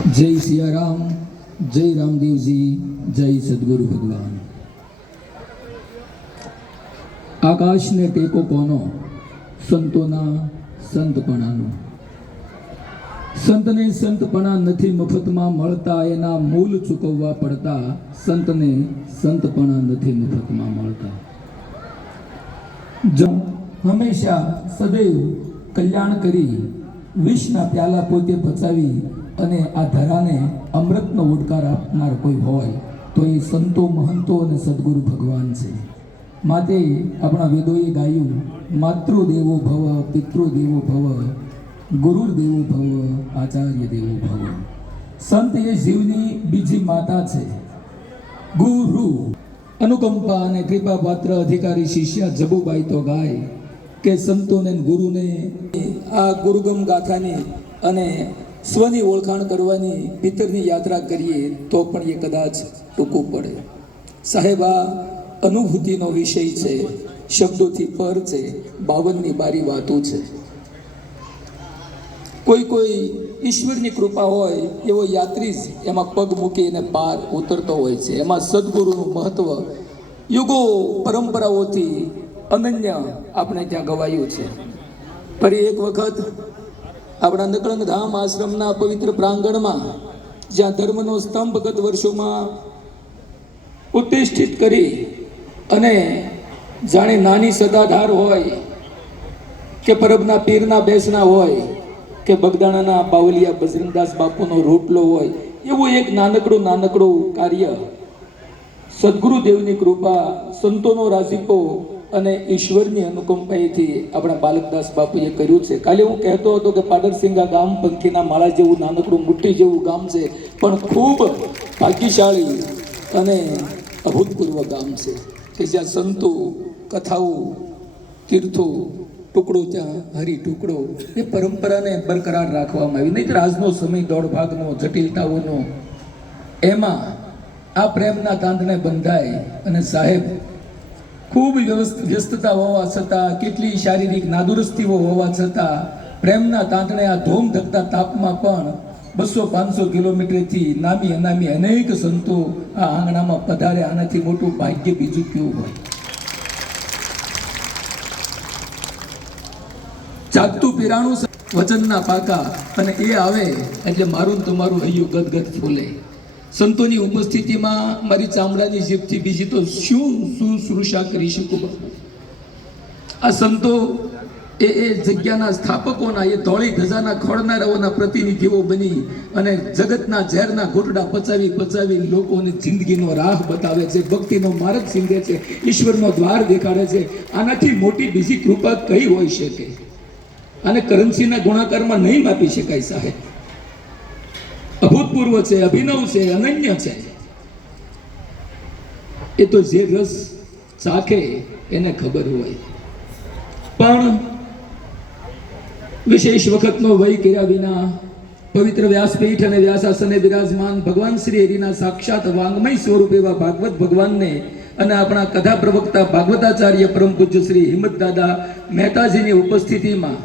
જય સિયારામ, જય રામદેવજી, જય સદગુરુ ભગવાન. આકાશને ટેકો કોનો? સંતોના સંતપણાનો. સંતને સંતપણા નથી મફતમાં મળતા, એના મૂલ ચૂકવવા પડતા. સંતને સંતપણા નથી મફતમાં મળતા. જો હંમેશા સદૈવ કલ્યાણ કરી વિષના પ્યાલા પોતે પચાવી અને આ ધરાને અમૃતનો ઉડકાર આપનાર કોઈ હોય તો એ સંતો, મહંતો અને સદગુરુ ભગવાન છે. માટે આપણા વેદોએ ગાયું, માતૃદેવો ભવ, પિતૃદેવો ભવ, ગુરુદેવો ભવ, આચાર્ય દેવો ભવ. સંત એ જીવની બીજી માતા છે. ગુરુ અનુકંપા અને કૃપા પાત્ર અધિકારી શિષ્ય જબુબાઈ તો ગાય કે સંતોને ગુરુને આ ગુરુગમ ગાથાની અને સ્વની ઓળખાણ કરવાની પિતરની યાત્રા કરીએ તો પણ એ કદાચ ટૂંકું પડે. સાહેબ, આ અનુભૂતિનો વિષય છે, શબ્દોથી પર છે, 52ની બારી વાતો છે. કોઈ ઈશ્વરની કૃપા હોય એવો યાત્રી જ એમાં પગ મૂકીને પાર ઉતરતો હોય છે. એમાં સદગુરુનું મહત્વ યુગો પરંપરાઓથી અનન્ય આપણે ત્યાં ગવાયું છે. ફરી એક વખત આપણા નકળંગ ધામ આશ્રમના પવિત્ર પ્રાંગણમાં, જ્યાં ધર્મનો સ્તંભ ગત વર્ષોમાં ઉત્તિષ્ઠિત કરી અને જાણે નાની સદાધાર હોય કે પરબના પીરના બેસણા હોય કે બગદાણાના બાવલિયા બજરંગદાસ બાપુનો રોટલો હોય, એવું એક નાનકડું કાર્ય સદગુરુદેવની કૃપા, સંતોનો રાજીપો અને ઈશ્વરની અનુકંપાએથી આપણા બાલકદાસ બાપુએ કર્યું છે. કાલે હું કહેતો હતો કે પાડરસિંગા ગામ પંખીના માળા જેવું નાનકડું મુઠ્ઠી જેવું ગામ છે, પણ ખૂબ ભાગ્યશાળી અને અભૂતપૂર્વ ગામ છે કે જ્યાં સંતો, કથાઓ, તીર્થો, ટુકડો ત્યાં હરી ટુકડો, એ પરંપરાને બરકરાર રાખવામાં આવી. નહીં તો આજનો સમય દોડભાગનો, જટિલતાઓનો, એમાં આ પ્રેમના તાંતણે બંધાય અને સાહેબ ખૂબ વ્યસ્તતા હોવા છતાં, કેટલી શારીરિક નાદુરસ્તીઓ હોવા છતાં, પ્રેમના તાંતણે આ ધોમ ધકતા તાપમાં પણ 200-500 કિલોમીટરથી નામી અનામી અનેક સંતો આ આંગણામાં પધારે. આનાથી મોટું ભાગ્ય બીજું કેવું હોય? જાગતું પીરાણું વચનના પાકા, અને એ આવે એટલે મારું તમારું હૈયું ગદગદ ફૂલે. સંતોની ઉપસ્થિતિમાં મારી ચામડાની જીભથી બીજી તો શું શુશ્રૂષા કરી શકું? આ સંતો એ જગ્યાના સ્થાપકોના, એ ધોળી ધજાના ખોળનારાઓના પ્રતિનિધિઓ બની અને જગતના ઝેરના ઘૂંટડા પચાવી લોકોને જિંદગીનો રાહ બતાવે છે, ભક્તિનો માર્ગ સીંધે છે, ઈશ્વરનો દ્વાર દેખાડે છે. આનાથી મોટી બીજી કૃપા કઈ હોઈ શકે? અને કરન્સીના ગુણાકારમાં નહીં માપી શકાય સાહેબ. અભૂતપૂર્વ છે, અભિનવ છે, અનન્ય છે. એ તો જે રસ ચાખે એને ખબર હોય. પણ વિશેષ વખતનો વય કર્યા વિના પવિત્ર વ્યાસપીઠ અને વ્યાસાસને બિરાજમાન ભગવાન શ્રી હરિના સાક્ષાત વાંગમય સ્વરૂપ એવા ભાગવત ભગવાનને અને આપણા કથા પ્રવક્તા ભાગવતાચાર્ય પરમ પૂજ્ય શ્રી હિંમત દાદા મહેતાજીની ઉપસ્થિતિમાં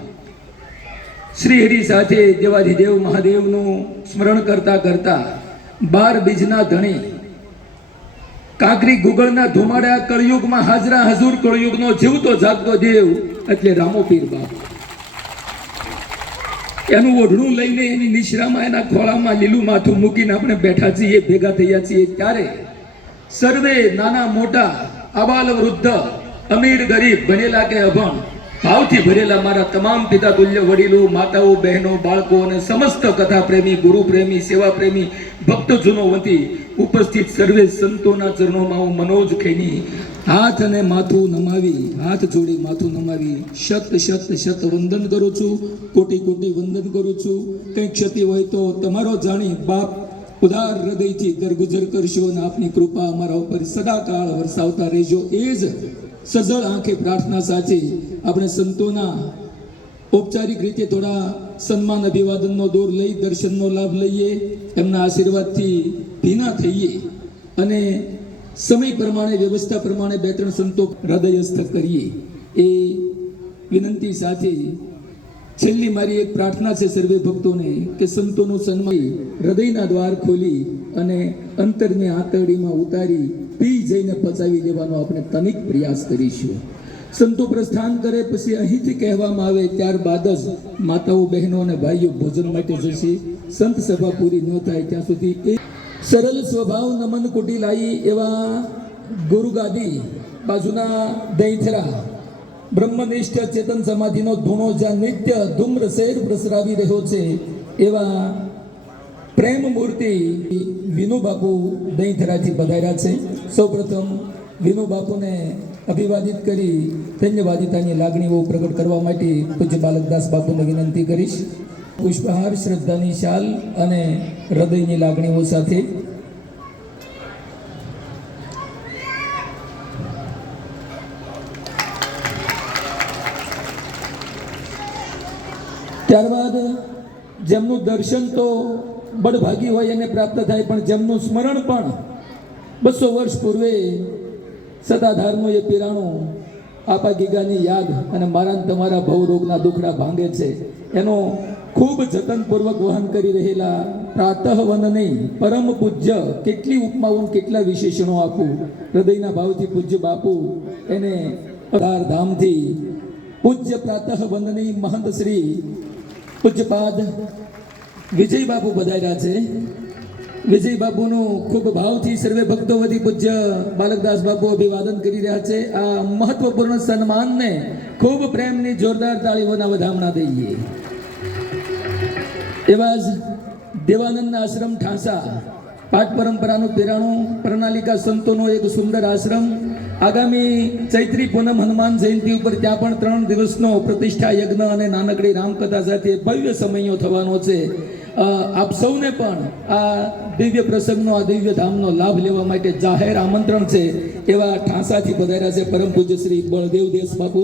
શ્રી હરિ સાથે દેવાધિદેવ મહાદેવનું સ્મરણ કરતા 12 બીજના ધણી, કાંકરી ગુગળના ધુમાડા, કળયુગમાં હાજરા હજુર, કળયુગનો જીવતો જાગતો દેવ એટલે રામોપીર બાપ. એનું ઓઢણું લઈને એની નિશ્રામાં, એના ખોળામાં લીલું માથું મૂકીને આપણે બેઠા છીએ, ભેગા થયા છીએ. ત્યારે સર્વે નાના મોટા, આબાલ વૃદ્ધ, અમીર ગરીબ, ભણેલા કે અભણ, ભાવથી ભરેલા મારા તમામ પિતા તુલ્ય વડીલો, માતાઓ, બહેનો, બાળકો અને સમસ્ત કથા પ્રેમી, ગુરુ પ્રેમી, સેવા પ્રેમી ભક્તજનો વતી ઉપસ્થિત સર્વે સંતોના ચરણોમાં હું મનોજ ખેની હાથ અને માથું નમાવી, હાથ જોડી માથું નમાવી શત વંદન કરું છું, કોટી વંદન કરું છું. કંઈ ક્ષતિ હોય તો તમારો જાણી બાપ ઉદાર હૃદયથી દરગુજર કરશો અને આપની કૃપા અમારા ઉપર સદાકાળ વરસાવતા રહેજો. એ જ સજળ આંખે પ્રાર્થના સાચી આપણે સંતોના ઔપચારિક રીતે થોડા સન્માન અભિવાદનનો દોર લઈ દર્શનનો લાભ લઈએ, એમના આશીર્વાદથી ભીના થઈએ અને સમય પ્રમાણે, વ્યવસ્થા પ્રમાણે 2-3 સંતો હૃદયસ્થ કરીએ. એ વિનંતી સાથે છેલ્લી મારી એક પ્રાર્થના છે સર્વે ભક્તોને કે સંતોનું સન્માન હૃદયના દ્વાર ખોલી અને અંતરની આંતરડીમાં ઉતારી પી જઈને પચાવી દેવાનો આપણે તનિક પ્રયાસ કરીશું. સંતો પ્રસ્થાન કરે પછી અહીંથી કહેવામાં આવે ત્યારબાદ જ માતાઓ બહેનો અને ભાઈઓ ભોજન માટે જશે. સંત સભા પૂરી ન થાય ત્યાં સુધી એક સરળ સ્વભાવ નમન કુટિલાઈ એવા ગુરુગાદી બાજુના દૈથરા બ્રહ્મનિષ્ઠ ચેતન સમાધિનો ધૂણો જ્યાં નિત્ય ધૂમ્ર શેર પ્રસરાવી રહ્યો છે એવા પ્રેમ મૂર્તિ વિનુ બાપુ દહીંથરાથી પધાર્યા છે. સૌપ્રથમ વિનુ બાપુને અભિવાદિત કરી ધન્યવાદિતાની લાગણીઓ પ્રગટ કરવા માટે પૂજ્ય બાલકદાસ બાપુને વિનંતી કરીશ. પુષ્પહાર, શ્રદ્ધાની શાલ અને હૃદયની લાગણીઓ સાથે ત્યારબાદ જેમનું દર્શન તો બળભાગી હોય એને પ્રાપ્ત થાય, પણ જેમનું સ્મરણ પણ 200 વર્ષ પૂર્વે સતાધારનું એ પીરાણું આપા ગીગાની યાદ અને મારા તમારા ભવરોગના દુખડા ભાંગે છે એનો ખૂબ જતનપૂર્વક વહન કરી રહેલા પ્રાતઃવનની પરમ પૂજ્ય કેટલી ઉપમાઓ કેટલા વિશેષણો આપું. હૃદયના ભાવથી પૂજ્ય બાપુ એને ધામથી પૂજ્ય પ્રાતઃવનની મહંત શ્રી પૂજ્યપાદ વિજય બાપુ પધાર્યા છે. વિજય બાપુનું ખૂબ ભાવથી સર્વે ભક્તો વતી પૂજ્ય બાલકદાસ બાપુ અભિવાદન કરી રહ્યા છે. આ મહત્વપૂર્ણ સન્માનને ખૂબ પ્રેમની જોરદાર તાળીઓના વધામણા દઈએ. એવા જ દેવાનંદ આશ્રમ ઠાંસા પાઠ પરંપરાનું પીરાણું પ્રણાલિકા સંતોનો એક સુંદર આશ્રમ. આગામી ચૈત્રી પૂનમ હનુમાન જયંતિ ઉપર ત્યાં પણ 3 દિવસનો પ્રતિષ્ઠા યજ્ઞ અને નાનકડી રામકથા સાથે ભવ્ય સમયો થવાનો છે. આપ સૌને પણ આ દિવ્ય પ્રસંગનો આ દિવ્ય ધામનો લાભ લેવા માટે જાહેર આમંત્રણ છે. એવા ઠાંસાથી પધાર્યા છે પરમ પૂજ્ય શ્રી બળદેવ દેશ બાપુ.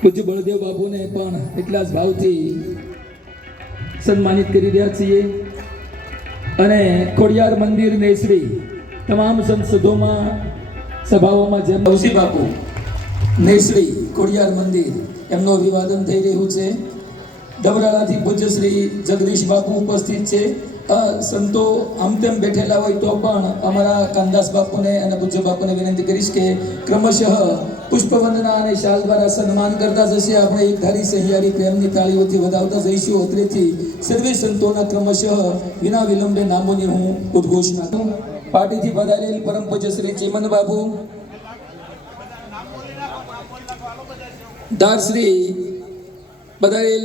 પૂજ્ય બળદેવ બાપુને પણ એટલા જ ભાવથી સન્માનિત કરી રહ્યા છીએ. અને ખોડિયાર મંદિર નેસડી તમામ સંસદોમાં સભાઓમાં જેમ ઔસી બાપુ નેસડી ખોડિયાર મંદિર એમનું અભિવાદન થઈ રહ્યું છે. ડબરાળાથી પૂજ્ય શ્રી જગદીશ બાપુ ઉપસ્થિત છે. સંતો આમ તેમ બેઠેલા હોય તો પણ અમારા કાનદાસ બાપુને અને પૂજ્ય બાપુને વિનંતી કરીશ કે ક્રમશઃ પુષ્પવંદના અને શાલ દ્વારા સન્માન કરતા જશે. આપણે એક ધારી સહિયારી પ્રેમની તાળીઓથી વધાવતા જઈશું. અત્રેથી સર્વે સંતોના ક્રમશઃ વિના વિલંબે નામોની હું ઉદ્ઘોષણા કરું. પાર્ટીથી પધારેલ પરમ પૂજ્ય શ્રી ચેમન બાપુ, ધારશ્રી પધારેલ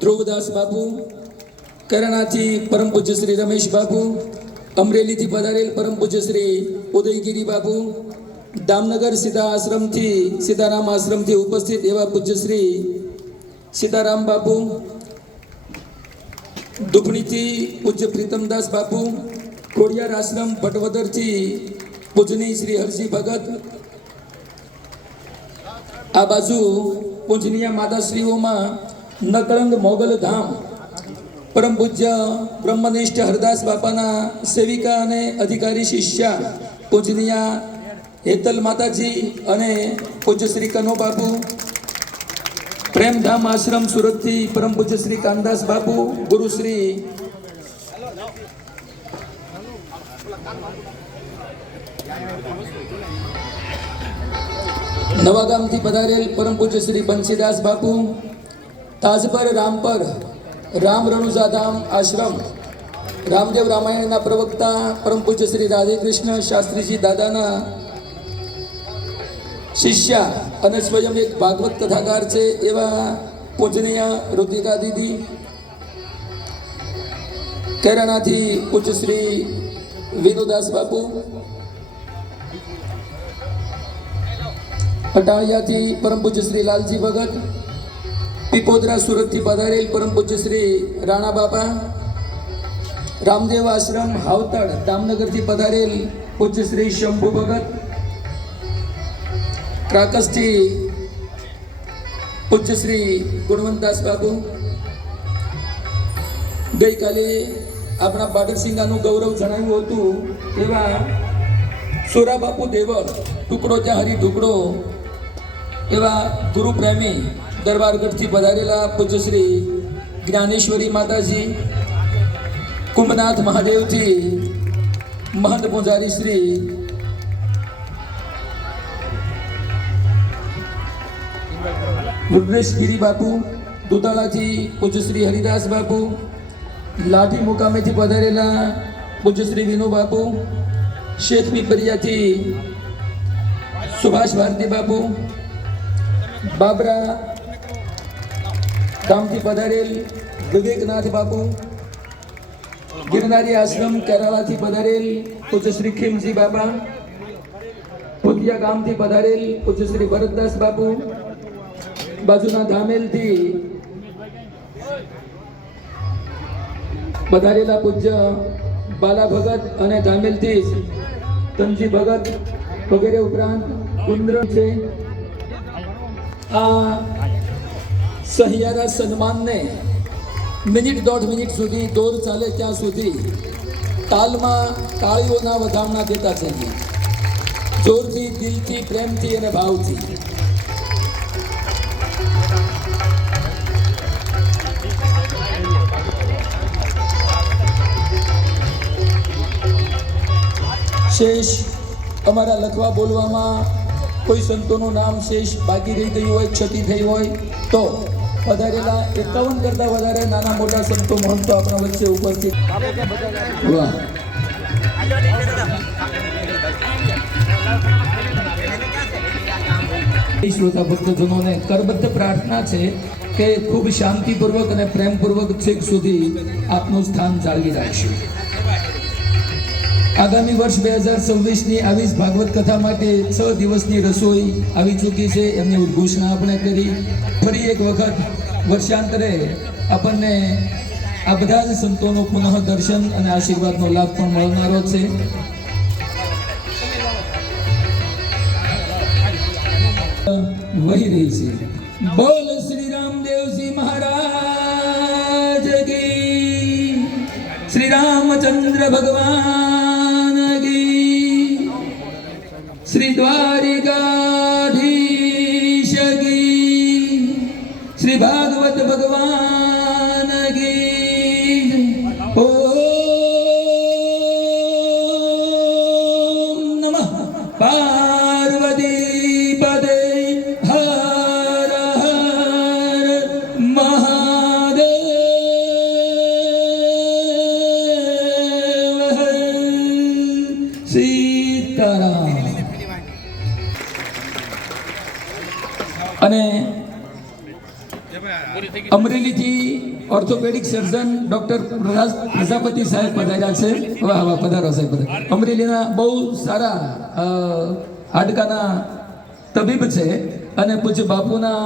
ધ્રુવદાસ બાપુ, કરણાથી પરમ પૂજ્ય શ્રી રમેશ બાપુ, અમરેલીથી પધારેલ પરમ પૂજ્ય શ્રી ઉદયગીરી બાપુ, દામનગર સીતારામ આશ્રમથી ઉપસ્થિત એવા પૂજ્ય શ્રી સીતારામ બાપુ, દુખણીથી પૂજ્ય પ્રીતમદાસ બાપુ, ખોડિયાર આશ્રમ ભટવદરથી પૂજની શ્રી હરસિંહ ભગત, આ બાજુ પૂજનીય માતાશ્રીઓમાં નકળંગ મોગલ ધામ પરમ પૂજ્ય બ્રહ્મનિષ્ઠ હરદાસ બાપાના સેવિકા અને અધિકારી શિષ્યા પૂજનીય હેતલ માતાજી અને પૂજ્ય શ્રી કનો બાપુ, પ્રેમધામ આશ્રમ સુરતથી પરમ પૂજ્ય શ્રી કાનદાસ બાપુ, ગુરુશ્રી નવાગામથી પધારેલ પરમ પૂજ્ય શ્રી બંસીદાસ બાપુ, તાજપર રામપર રામ રણુજાધામ આશ્રમ રામદેવ રામાયણના પ્રવક્તા પરમ પૂજ્ય શ્રી રાધે કૃષ્ણ શાસ્ત્રીજી દાદાના શિષ્યા અને સ્વયં એક ભાગવત કથાકાર છે એવા પૂજનીય રુતિકા દીદી, કેરાણાથી પૂજ્ય શ્રી વિનુદાસ બાપુ, અટાળિયાથી પરમ પૂજ્ય શ્રી લાલજી ભગત, પીપોદરા સુરતથી પધારેલ પરમ પૂજ્ય શ્રી રાણા બાપા, રામદેવ આશ્રમ હાવતડ દામનગરથી પધારેલ પૂજ્ય શ્રી શંભુ ભગત, ક્રાકસથી પૂજ્ય શ્રી ગુણવંતદાસ બાપુ. ગઈકાલે આપણા બાટરસિંગાનું ગૌરવ જણાવ્યું હતું એવા સોરા બાપુ દેવળ ટુકડો ત્યાં હરી ટુકડો એવા ગુરુ પ્રેમી દરબારગઢથી પધારેલા પૂજ્ય શ્રી જ્ઞાનેશ્વરી માતાજી, કુંભનાથ મહાદેવથી મહંત પૂજારી શ્રી રુદ્રેશગીરી બાપુ, દુધાળાથી પૂજ્ય શ્રી હરિદાસ બાપુ, લાઠી મુકામેથી પધારેલા પૂજ્ય શ્રી વિનુ બાપુ, શેખ પીપરિયાથી સુભાષ ભારતી બાપુ, બાબરા ગામથી પધારેલ વિવેકનાથ બાપુ, ગિરનારી આશ્રમ કેરાલાથી પધારેલ પૂજ્ય શ્રી ખીમજી બાબા, ભૂતિયા ગામથી પધારેલ પૂજ્ય શ્રી ભરતદાસ બાપુ, બાજુના ધામેલથી પધારેલા પૂજ્ય બાલા ભગત અને ધામેલથી તનજી ભગત વગેરે ઉપરાંત કુંદ્ર છે. આ સહિયારા સન્માનને મિનિટ દોઢ મિનિટ સુધી દોર ચાલે ત્યાં સુધી તાલમાં તાળીઓના વધામણા દેતા છે. જોરથી, દિલથી, પ્રેમથી અને ભાવથી. શેષ અમારા લખવા બોલવામાં કોઈ સંતોનું નામ શેષ બાકી રહી ગયું હોય, ક્ષતિ થઈ હોય તો પધારેલા 51 કરતા વધારે નાના મોટા સંતો મહંતો આપણા વચ્ચે ઉપસ્થિત. વાહ! શ્રોતા ભક્તજનોને કરબદ્ધ પ્રાર્થના છે કે ખૂબ શાંતિપૂર્વક અને પ્રેમપૂર્વક છેક સુધી આપનું સ્થાન જાળવી રાખશે. આગામી વર્ષ 2026ની આવી જ ભાગવત કથા માટે 6 દિવસની રસોઈ આવી ચૂકી છે. એમની ઉદ્ઘોષણા આપણે કરી. ફરી એક વખત વર્ષાંતરે આપણને આ બધા જ સંતોનો પુનઃ દર્શન અને આશીર્વાદનો લાભ પણ મળનારો છે. વહી રહી છે. બોલ શ્રી રામદેવજી મહારાજ કી, શ્રી રામચંદ્ર ભગવાન કી, શ્રી દ્વારિકાધીશ કી, શ્રી ભાગવત ભગવાન કી. ઓમ નમઃ પાર્વતી પદે હર હર મહાદેવ. સીતારામ. અને અમરેલીથી ઓર્થોપેડિક સર્જન ડોક્ટર પ્રજાપતિ સાહેબ પધાર્યા છે. વાહ વાહ, પધારો સાહેબ. અમરેલીના બહુ સારા હાડકાના તબીબ છે અને પૂજ્ય બાપુના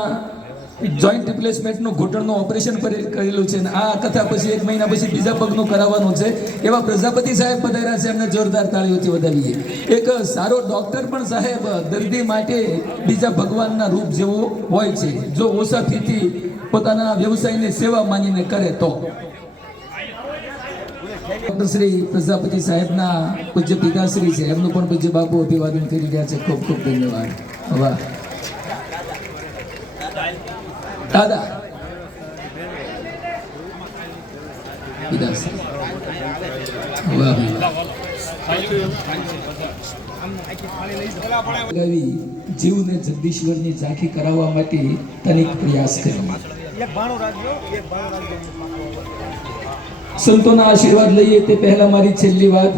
જોઈન્ટ રિપ્લેસમેન્ટનું ઘૂંટણનું ઓપરેશન કરેલું છે. આ કથા પછી 1 મહિના પછી બીજા પગનું કરાવવાનું છે. એવા પ્રજાપતિ સાહેબ પધાર્યા છે. એમને જોરદાર તાળીઓથી વધાવીએ. એક સારો ડોક્ટર પણ સાહેબ દર્દી માટે બીજા ભગવાનના રૂપ જેવો હોય છે, જો ઓછા ફીથી પોતાના વ્યવસાયની સેવા માનીને કરે તો. ડોક્ટર શ્રી પ્રજાપતિ સાહેબના પૂજ્ય પિતાશ્રી છે, એમનું પણ પૂજ્ય બાપુ અભિવાદન કરી રહ્યા છે. ખૂબ ખૂબ ધન્યવાદ. વાહ દાદા. પિતાશ્રી વાહ. જીવને જગદીશ્વરની ઝાંખી કરાવવા માટે તનિક પ્રયાસ કર્યો. સંતોના આશીર્વાદ લઈએ તે પહેલા મારી છેલ્લી વાત.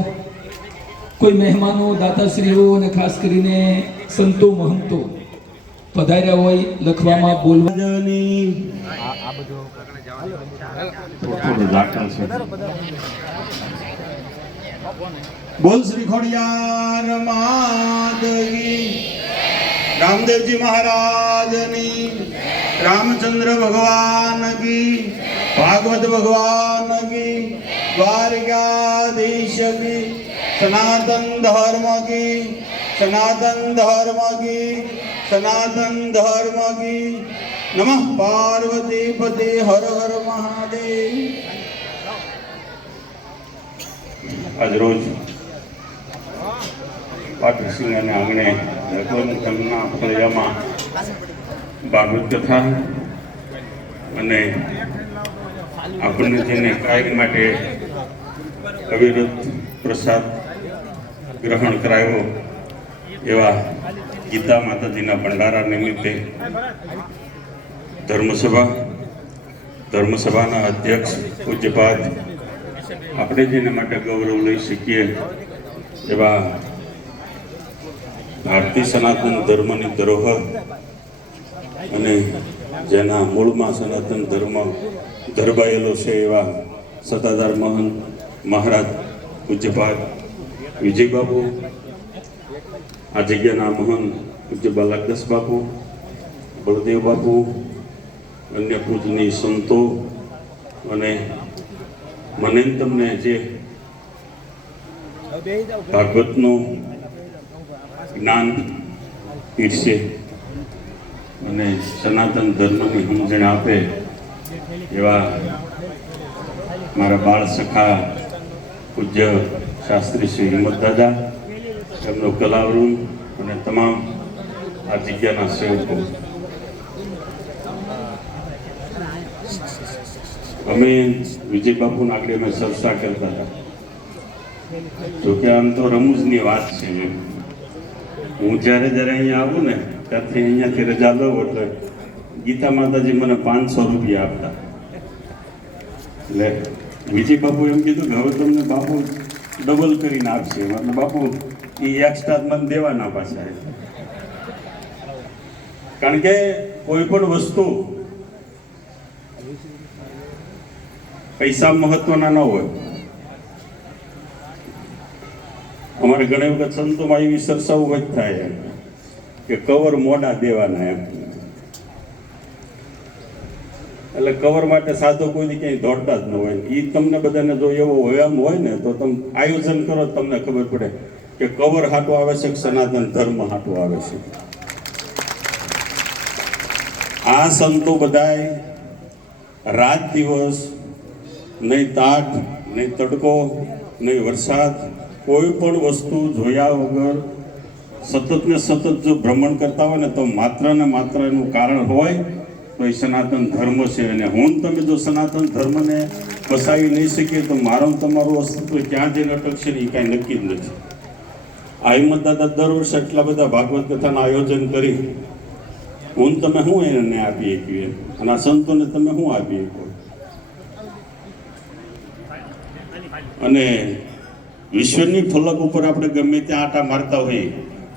કોઈ મહેમાનો, દાતાશ્રીઓ અને ખાસ કરીને સંતો મહંતો પધાર્યા હોય લખવામાં બોલવાની. બોલ શ્રી ખોડિયાર માત કી, રામદેવજી મહારાજની, રામચંદ્ર ભગવાન કી, ભાગવત ભગવાન કી, દ્વારિકાધીશ કી, સનાતન ધર્મ કી, સનાતન ધર્મ કી, સનાતન ધર્મ કી. નમઃ પાર્વતી પતે હર હર મહાદેવ. આજ રોજ પાટરસિંહના આંગણે ભગવાન કરના ફળિયામાં ભાગવત કથા અને આપણને જેને કાયમ માટે અવિરત પ્રસાદ ગ્રહણ કરાયો એવા ગીતા માતાજીના ભંડારા નિમિત્તે ધર્મસભાના અધ્યક્ષ પૂજ્યપાદ આપણે જેના માટે ગૌરવ લઈ શકીએ એવા ભારતીય સનાતન ધર્મની ધરોહર અને જેના મૂળમાં સનાતન ધર્મ ધરબાયેલો છે એવા સત્તાધાર મહંત મહારાજ પૂજ્યપાદ વિજયબાપુ, આ જગ્યાના મહંત પૂજ્ય બાલકદાસ બાપુ, બળદેવ બાપુ, અન્ય પૂજનીય સંતો અને મને તમને જે ભાગવતનું જ્ઞાન પીરસે અને સનાતન ધર્મની સમજણ આપે એવા મારા બાળ સખા પૂજ્ય શાસ્ત્રી શ્રી હિંમત દાદા, એમનો કલાવૃંદ અને તમામ આ જગ્યાના સેવકો, અમે વિજય બાપુના આગળ અમે ચર્ચા કરતા હતા. જોકે આમ તો રમૂજની વાત છે. હું જ્યારે અહીંયા આવું ને ત્યારથી અહીંયાથી રજા લઉં એટલે ગીતા માતાજી મને 500 રૂપિયા આપતા. એટલે વિજય બાપુ એમ કીધું કે હવે તમને બાપુ ડબલ કરીને આપશે. એટલે બાપુ એ એક્સ્ટ્રા મને દેવાના પાછા. કારણ કે કોઈ પણ વસ્તુ પૈસા મહત્વના ન હોય. અમારે ઘણી વખત સંતોમાં એવી સરસાવ જ થાય કે કવર મોડા દેવાના એમ. એટલે કવર માટે સાધો કોઈ ક્યાંય દોડતા જ ન હોય. એ તમને બધાને જો એવો એમ હોય ને તો તમે આયોજન કરો તમને ખબર પડે કે કવર હાટું આવે છે કે સનાતન ધર્મ હાટું આવે છે. આ સંતો બધાય રાત દિવસ, નહીં તાટ, નહીં તડકો, નહીં વરસાદ, કોઈ પણ વસ્તુ જોયા વગર સતત ને સતત જો ભ્રમણ કરતા હોય ને તો માત્ર ને માત્ર એનું કારણ હોય તો એ સનાતન ધર્મ છે. અને હું તમે જો સનાતન ધર્મને બસાવી નહીં શકીએ તો મારું તમારું અસ્તિત્વ ક્યાં જઈને અટકશે ને એ કાંઈ નક્કી જ નથી. આ હિંમત દાદા દર વર્ષે એટલા બધા ભાગવત કથાના આયોજન કરી હું તમે શું એને આપી શકીએ અને આ સંતોને તમે શું આપી શકો. અને વિશ્વની ફલક ઉપર આપણે ગમે ત્યાં આટા મારતા હોઈએ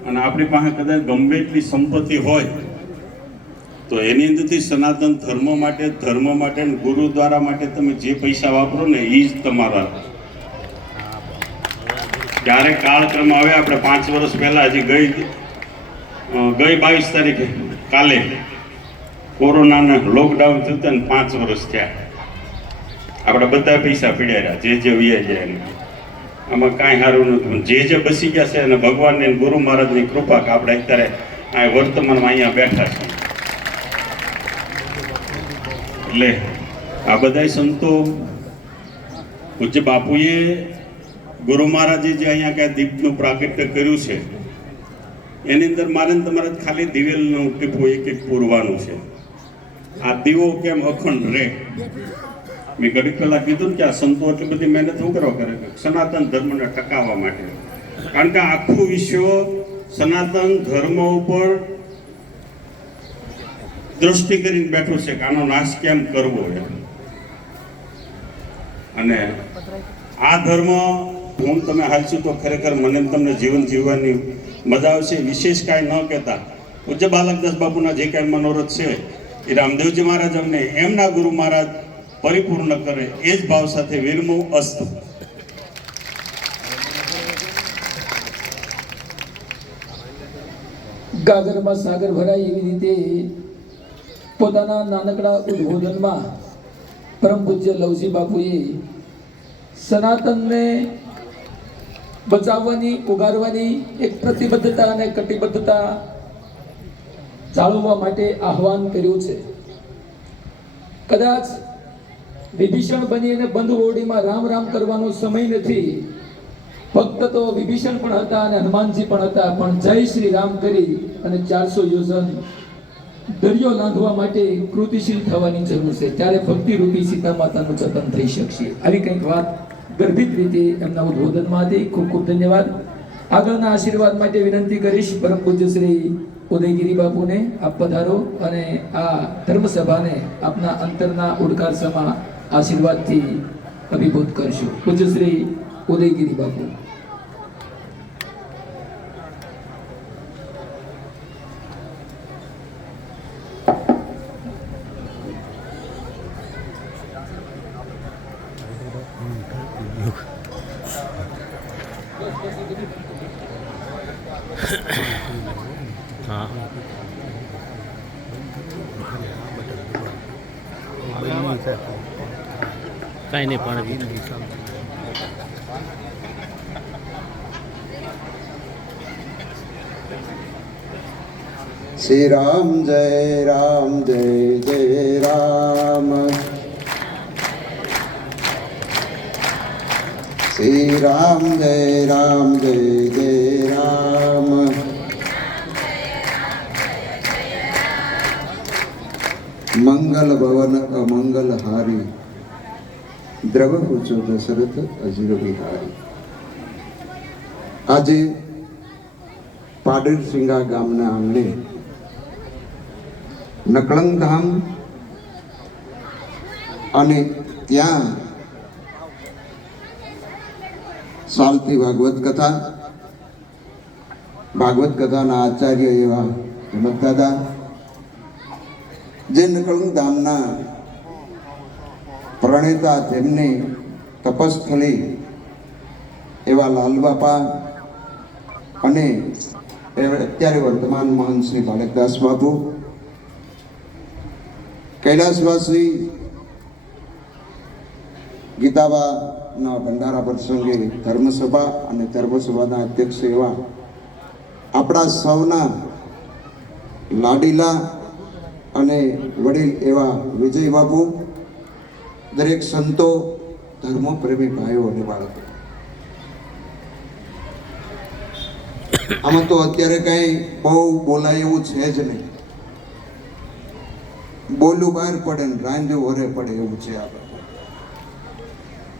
અને આપણી પાસે કદાચ ગમે એટલી સંપત્તિ હોય તો એની અંદરથી સનાતન ધર્મ માટે ગુરુદ્વારા માટે તમે જે પૈસા વાપરો ને એ જ તમારા. ક્યારે કાળક્રમ આવે. આપણે 5 વર્ષ પહેલા હજી ગઈ 22 તારીખે કાલે કોરોનાના લોકડાઉન થયું ને 5 વર્ષ થયા. આપણે બધા પૈસા પીડ્યા જે વ્યાજ જાય એને. આમાં કાંઈ સારું નથી. જે બસી ગયા છે અને ભગવાનની ગુરુ મહારાજની કૃપા કે આપણે અત્યારે આ વર્તમાનમાં અહીંયા બેઠા છીએ. એટલે આ બધા સંતો પૂજ્ય બાપુએ ગુરુ મહારાજે જે અહીંયા ક્યાં દીપનું પ્રાગટ્ય કર્યું છે એની અંદર મારે તમારે ખાલી દિવેલનું ટીપું એક પૂરવાનું છે. આ દીવો કેમ અખંડ રહે. મેં ઘડીક પહેલા કીધું કે આ સંતો એટલી બધી મહેનત શું કરવા કરે સનાતન ધર્મને ટકાવવા માટે. કારણ કે આખું વિશ્વ સનાતન ધર્મ ઉપર દ્રષ્ટિ કરીને બેઠું છે કે આનો નાશ કેમ કરવો એમ. અને આ ધર્મ હું તમે હાલશું તો ખરેખર મને તમને જીવન જીવવાની મજા આવશે. વિશેષ કાંઈ ન કહેતા પૂજ્ય બાલકદાસ બાપુના જે કાંઈ મનોરથ છે એ રામદેવજી મહારાજ અમને એમના ગુરુ મહારાજ પરિપૂર્ણ કરે એ જ ભાવ સાથે વિરમો અસ્તુ. ગાગરમાં સાગર ભરાય એવી રીતે પોતાના નાનકડા ઉદ્બોધનમાં પરમ પૂજ્ય લવજી બાપુએ સનાતનને બચાવવાની, ઉગારવાની એક પ્રતિબદ્ધતા અને કટિબદ્ધતા જાળવવા માટે આહવાન કર્યું છે. કદાચ વિભીષણ બની અને બંધ ઓરડીમાં રામ રામ કરવાનો સમય નથી. ભક્ત તો વિભીષણ પણ હતા અને હનુમાનજી પણ હતા, પણ જય શ્રી રામ કરી અને 400 યોજન દરિયો લાંઘવા માટે કૃતિશીલ થવાની જરૂર છે, ત્યારે ભક્તિરૂપી સીતા માતાનું જતન થઈ શકશે. આવી કંઈક વાત ગર્ભિત રીતે એમના ઉદ્બોધનમાં હતી. ખૂબ ખૂબ ધન્યવાદ. આગળના આશીર્વાદ માટે વિનંતી કરીશ પરમ પૂજ્ય શ્રી ઉદયગીરી બાપુને. આપ પધારો અને આ ધર્મસભાને આપના અંતરના ઉડકાર સમા આશીર્વાદથી અભિભૂત કરશો. પૂજ્ય શ્રી ઉદયગીરી બાપુ. हाँ કાંઈ નહીં પાણી श्री राम जय जय राम. श्री राम जय जय राम. मंगल भवन अमंगल हारी द्रव पूछो दशरथ अजीर विहारी. આજે પાડરસિંગા ગામના આંગણે નકળંગ ધામ અને ત્યાં ચાલતી ભાગવત કથાના આચાર્ય એવા હેમંતદાદા, જે નકળંગ ધામના પ્રણેતા, તેમની તપસ્થલી એવા લાલબાપા અને અત્યારે વર્તમાન મહંત શ્રી બાલકદાસ બાપુ, કૈલાસવાસી ગીતાબાના ભંડારા પ્રસંગે ધર્મસભા અને ધર્મસભાના અધ્યક્ષ એવા આપણા સૌના લાડીલા અને વડીલ એવા વિજય બાપુ, દરેક સંતો, ધર્મપ્રેમી ભાઈઓ અને બાળકો, આમાં તો અત્યારે કઈ બહુ બોલાય એવું છે જ નહીં. બોલું બહાર પડે ને રાંજો વરે પડે એવું છે આપણે.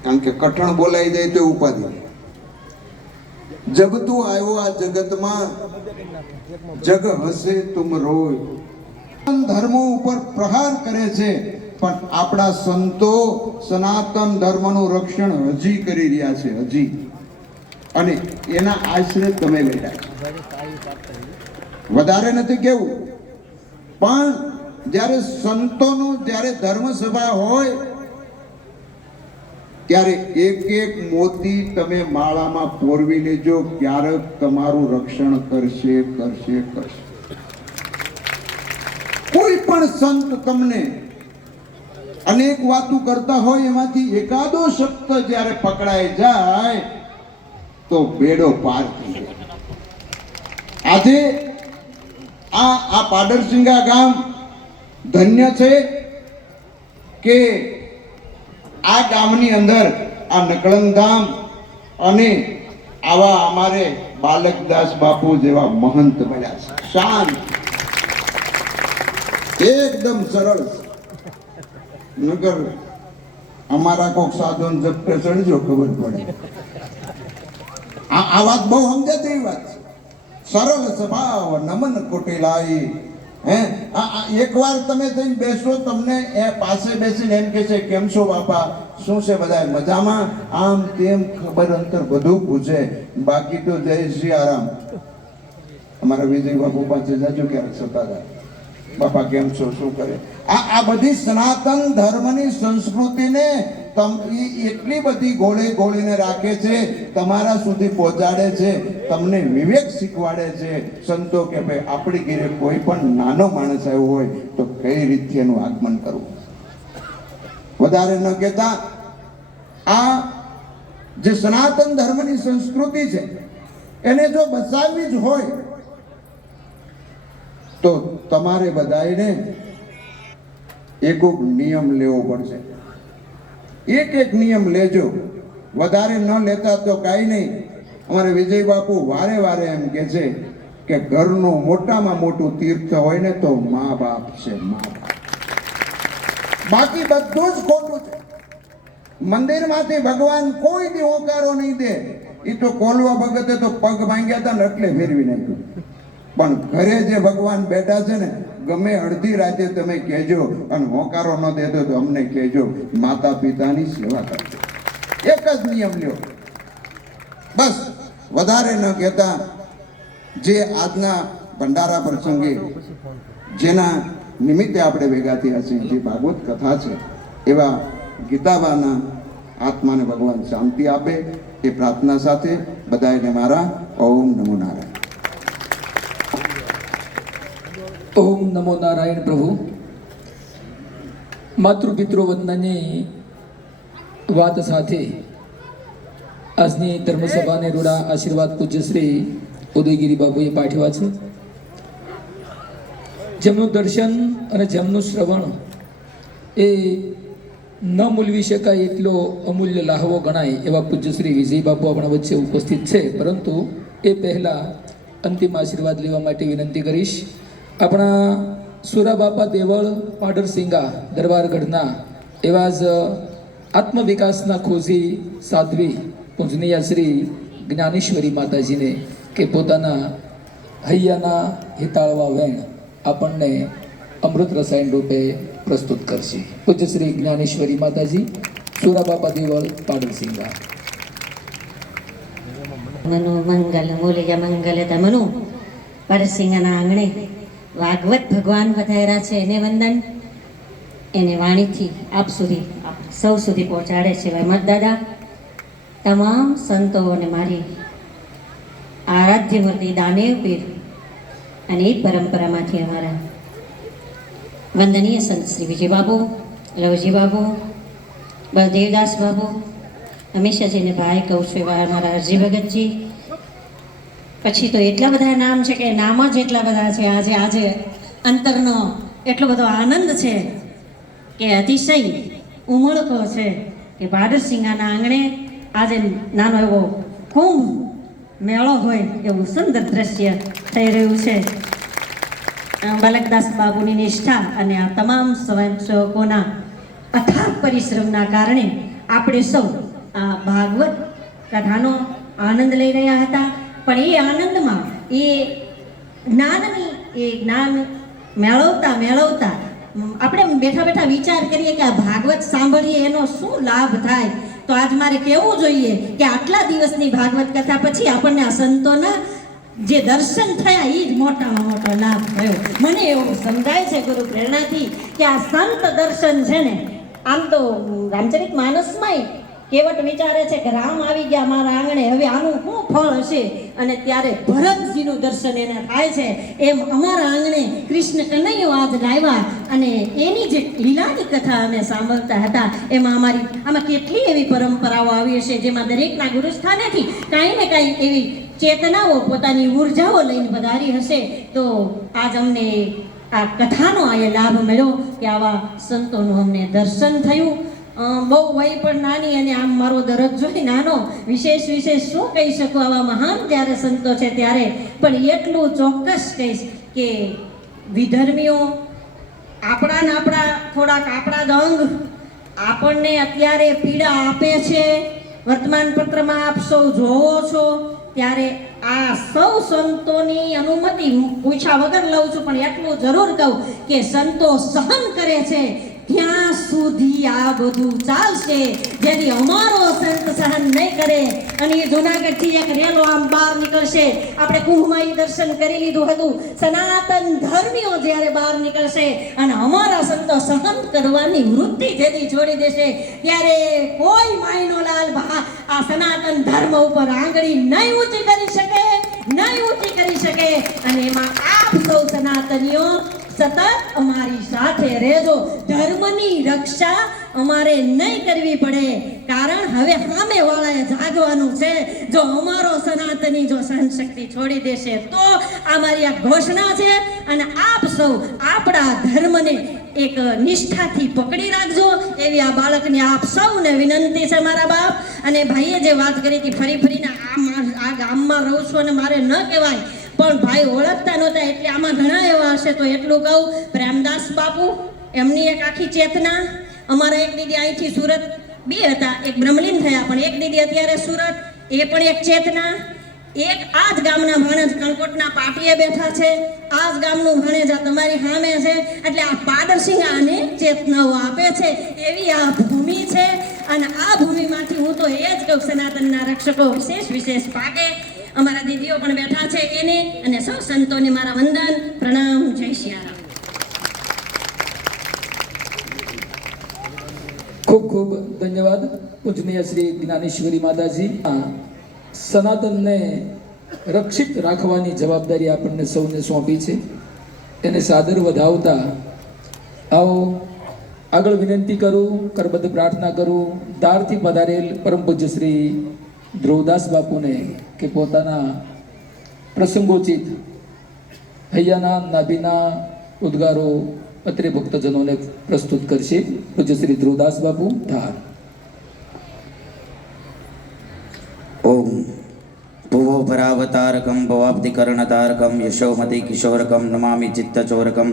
કારણ કે કઠણ બોલાઈ જાય તો ઉપાધિ. જબ તું આવ્યો આ જગતમાં, જગ હસે તુમ રોય. ધર્મ ઉપર પ્રહાર કરે છે, પણ આપણા સંતો સનાતન ધર્મનું રક્ષણ હજી કરી રહ્યા છે, હજી. અને એના આશરે તમે બેઠા છો. વધારે નથી કેવું, પણ જ્યારે સંતોનું જ્યારે ધર્મસભા હોય ત્યારે એક એક મોતી તમે માળામાં પોરવી લેજો. ક્યારેક તમારું રક્ષણ કરશે. કોઈ પણ સંત તમને અનેક વાતો કરતા હોય, એમાંથી એકાદો શબ્દ જ્યારે પકડાઈ જાય તો બેડો પાર થઈ જાય. આજે આ પાડરસિંગા ગામ ધન્ય છે કે આ ગામની અંદર આ નકળંગ ધામ અને આવા અમારે બાલકદાસ બાપુ જેવા મહંત મળ્યા છે. શાંત, એકદમ સરળ. નગર અમારા કોક સાધન જપ્તે ચડજો, ખબર પડે. આ વાત બહુ સમજાય તેવી વાત છે. સરળ સ્વભાવ, નમન કોટેલાઈ. એકવાર તમે થઈને બેસો, તમને એ પાસે બેસીને એમ કે છે, કેમ છો બાપા, શું છે બધા મજામાં, આમ તેમ ખબર અંતર બધું પૂછે. બાકી તો જય શ્રી આરામ. અમારા વિજય બાપુ પાસે જાજો ક્યારેક સતાદાર, બાપા કેમ છો, શું કરે. આ બધી સનાતન ધર્મની સંસ્કૃતિને એટલી બધી ગોળીને રાખે છે, તમારા સુધી પહોંચાડે છે, તમને વિવેક શીખવાડે છે. સંતો કે ભાઈ આપણી ઘરે કોઈ પણ નાનો માણસ આવ્યો હોય તો કઈ રીતે એનું આગમન કરવું. વધારે ન કહેતા, આ જે સનાતન ધર્મની સંસ્કૃતિ છે એને જો બચાવવી જ હોય તો તમારે બધાને એક નિયમ લેવો પડશે. એક નિયમ લેજો, વધારે ન લેતા તો કાંઈ નહીં. અમારે વિજય બાપુ વારે એમ કે છે કે ઘરનું મોટામાં મોટું તીર્થ હોય ને તો મા બાપ છે, મા બાપ. બાકી બધું જ ખોટું છે. મંદિરમાંથી ભગવાન કોઈ દી હોકારો નહીં દે. એ તો કોલવા ભગતે તો પગ ભાંગ્યા હતા ને એટલે ફેરવી નાખ્યું. પણ ઘરે જે ભગવાન બેઠા છે ને, ગમે અડધી રાતે તમે કહેજો અને હોકારો ન દેતો તો અમને કહેજો. માતા પિતાની સેવા કરજો, એક જ નિયમ લ્યો બસ, વધારે ન કહેતા. જે આજના ભંડારા પ્રસંગે જેના નિમિત્તે આપણે ભેગા થયા છીએ, જે ભાગવત કથા છે, એવા ગીતાબાના આત્માને ભગવાન શાંતિ આપે એ પ્રાર્થના સાથે બધાને મારા ઓમ નમો નારાયણ. ઓમ નમો નારાયણ. પ્રભુ, માતૃપિતૃ વંદનની વાત સાથે આજની ધર્મસભાને રૂડા આશીર્વાદ પૂજ્ય શ્રી ઉદયગીરી બાબુએ પાઠવ્યા છે. જેમનું દર્શન અને જેમનું શ્રવણ એ ન મૂલવી શકાય એટલો અમૂલ્ય લાહવો ગણાય એવા પૂજ્ય શ્રી વિજય બાપુ આપણા વચ્ચે ઉપસ્થિત છે. પરંતુ એ પહેલાં અંતિમ આશીર્વાદ લેવા માટે વિનંતી કરીશ. આપણા સુરાબાપા દેવળ પાડરસિંગા દરબારગઢના એવા જ આત્મવિકાસના ખોજી સાધ્વી પૂજનીય શ્રી જ્ઞાનેશ્વરી માતાજીને કે પોતાના હૈયાના હિતાળવા વેણ આપણને અમૃત રસાયણ રૂપે પ્રસ્તુત કરશે. પૂજ્ય શ્રી જ્ઞાનેશ્વરી માતાજી, સુરાબાપા દેવળ પાડરસિંગા. મનુ મંગલ મૂલ્ય મંગલ તમનુ. પાડરસિંગાના આંગણે ભાગવત ભગવાન વધાર્યા છે, એને વંદન એને વાણીથી આપ સુધી, આપ સૌ સુધી પહોંચાડે છે વહેમત દાદા. તમામ સંતો અને મારી આરાધ્ય મૂર્તિ દાનેવ પીર અને એ પરંપરામાંથી અમારા વંદનીય સંત શ્રી વિજય બાબુ, લવજી બાબુ, બળદેવદાસ બાબુ, હંમેશા જેને ભાઈ કહું છું એવા અમારા હરજી ભગતજી. પછી તો એટલા બધા નામ છે કે નામ જ એટલા બધા છે. આજે અંતરનો એટલો બધો આનંદ છે કે અતિશય ઉમળકો છે કે પાડરસિંગાના આંગણે આજે નાનો એવો કુંભ મેળો હોય એવું સુંદર દ્રશ્ય થઈ રહ્યું છે. બાલકદાસ બાબુની નિષ્ઠા અને આ તમામ સ્વયંસેવકોના અથાગ પરિશ્રમના કારણે આપણે સૌ આ ભાગવત કથાનો આનંદ લઈ રહ્યા હતા. પણ એ આનંદમાં એ જ્ઞાન મેળવતા આપણે બેઠા બેઠા વિચાર કરીએ કે આ ભાગવત સાંભળીએ એનો શું લાભ થાય. તો આજ મારે કહેવું જોઈએ કે આટલા દિવસની ભાગવત કથા પછી આપણને આ સંતોના જે દર્શન થયા એ જ મોટામાં મોટો લાભ થયો. મને એવું સમજાય છે ગુરુ પ્રેરણાથી કે આ સંત દર્શન છે ને, આમ તો રામચરિત માનસમાંય કેવટ વિચારે છે કે રામ આવી ગયા મારા આંગણે, હવે આનું શું ફળ હશે. અને ત્યારે ભરતજીનું દર્શન એને થાય છે. એમ અમારા આંગણે કૃષ્ણ કનૈયો આજ લાવ્યા અને એની જે લીલાની કથા અમે સાંભળતા હતા એમાં આમાં કેટલી એવી પરંપરાઓ આવી હશે જેમાં દરેકના ગુરુસ્થાનેથી કાંઈ ને કાંઈ એવી ચેતનાઓ પોતાની ઉર્જાઓ લઈને વધારી હશે. તો આજ અમને આ કથાનો આ લાભ મળ્યો કે આવા સંતોનું અમને દર્શન થયું. બહુ વય પણ નાની અને આમ મારો દરજ્જો નાનો, વિશેષ શું કહી શકું. આવા મહાન જ્યારે સંતો છે ત્યારે પણ એટલું ચોક્કસ કહીશ કે વિધર્મીઓ આપણા થોડાક આપણા જ અંગ આપણને અત્યારે પીડા આપે છે. વર્તમાન પત્રમાં આપ સૌ જોવો છો ત્યારે આ સૌ સંતોની અનુમતિ પૂછ્યા વગર લઉં છું, પણ એટલું જરૂર કહું કે સંતો સહન કરે છે ત્યાં સુધી આ બધું ચાલશે. જેથી અમારો સંત સહન નહીં કરે અને એ જુનાગઢથી એક રેલો આમ બહાર નીકળશે. આપણે કુંભમાં દર્શન કરી લીધું હતું. સનાતન ધર્મીઓ જ્યારે બહાર નીકળશે અને અમારા સંતો સહન કરવાની વૃત્તિ જેથી છોડી દેશે ત્યારે કોઈ માયનો લાલ આ સનાતન ધર્મ ઉપર આંગળી નહીં ઊંચી કરી શકે. અને એમાં આપ સૌ સનાતનીઓ સતત અમારી સાથે રહેજો. ધર્મની રક્ષા અમારે નહીં કરવી પડે, કારણ હવે સામે વાળાએ જાગવાનું છે. જો અમારો સનાતની જો સહનશક્તિ છોડી દેશે તો અમારી આ ઘોષણા છે. અને આપ સૌ આપણા ધર્મને એક નિષ્ઠાથી પકડી રાખજો એવી આ બાળકને આપ સૌને વિનંતી છે મારા બાપ. અને ભાઈએ જે વાત કરી હતી ફરીને આ ગામમાં રહું છું અને મારે ન કહેવાય, પણ ભાઈ ઓળખતા નહોતા. એટલે આમાં ઘણા એવા હશે તો એટલું કહું, પ્રેમદાસ બાપુ એમની એક આખી ચેતના. અમારા એક દીદી અહીંથી સુરત, બે હતા, એક બ્રહ્મલીન થયા, પણ એક દીદી અત્યારે સુરત, એ પણ એક ચેતના. એક આ જ ગામના ભાણેજ કણકોટના પાટીએ બેઠા છે, આ જ ગામનું ભાણેજ આ તમારી સામે છે. એટલે આ પાડરસિંહ આને ચેતનાઓ આપે છે, એવી આ ભૂમિ છે. અને આ ભૂમિમાંથી હું તો એ જ કહું, સનાતનના રક્ષકો વિશેષ પાકે. અમારા દીદીઓ પણ બેઠા છે એને, અને સૌ સંતોને મારા વંદન પ્રણામ, જય સિયારામ. ખૂબ ખૂબ ધન્યવાદ પૂજનીય શ્રી જ્ઞાનેશ્વરી માતાજી. સનાતનને રક્ષિત રાખવાની જવાબદારી આપણને સૌને સોંપી છે, એને સાદર વધાવતા આવો આગળ વિનંતી કરું, કરબદ્ધ પ્રાર્થના કરું ધારથી પધારેલ પરમ પૂજ્ય શ્રી ધ્રુવદાસ બાપુને કે પોતાના પ્રસંગોચિત હૈયાના નાભીના ઉદ્ગારો અત્રે ભક્તજનોને પ્રસ્તુત કરશે. પૂજ્ય શ્રી ધ્રુવદાસ બાપુ ધાર. ओम भुवो भरावतारकं भवाब्धिकरणतारकं यशोमति किशोरकं नमामि चित्तचोरकं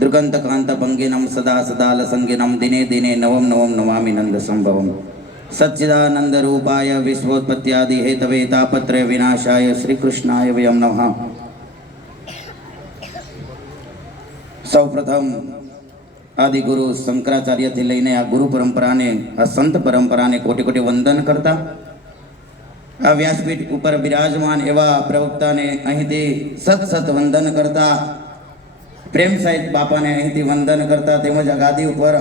दुर्गन्धकान्तभङ्गिनं सदा सदालसङ्गिनं दिने दिने नवं नवं नमामि नन्दसम्भवं सच्चिदानन्दरूपाय विश्वोत्पत्त्यादिहेतवे तापत्रय विनाशाय श्रीकृष्णाय वयं नमः. સૌપ્રથમ આદિગુરુ શંકરાચાર્યથી લઈને આ ગુરુ પરંપરાને, આ સંત પરંપરાને કોટી કોટી વંદન કરતા, આ વ્યાસપીઠ ઉપર બિરાજમાન એવા પ્રવક્તાને અહીંથી સત વંદન કરતા, પ્રેમ સાહિત બાપાને અહીંથી વંદન કરતા, તેમજ આ ગાદી ઉપર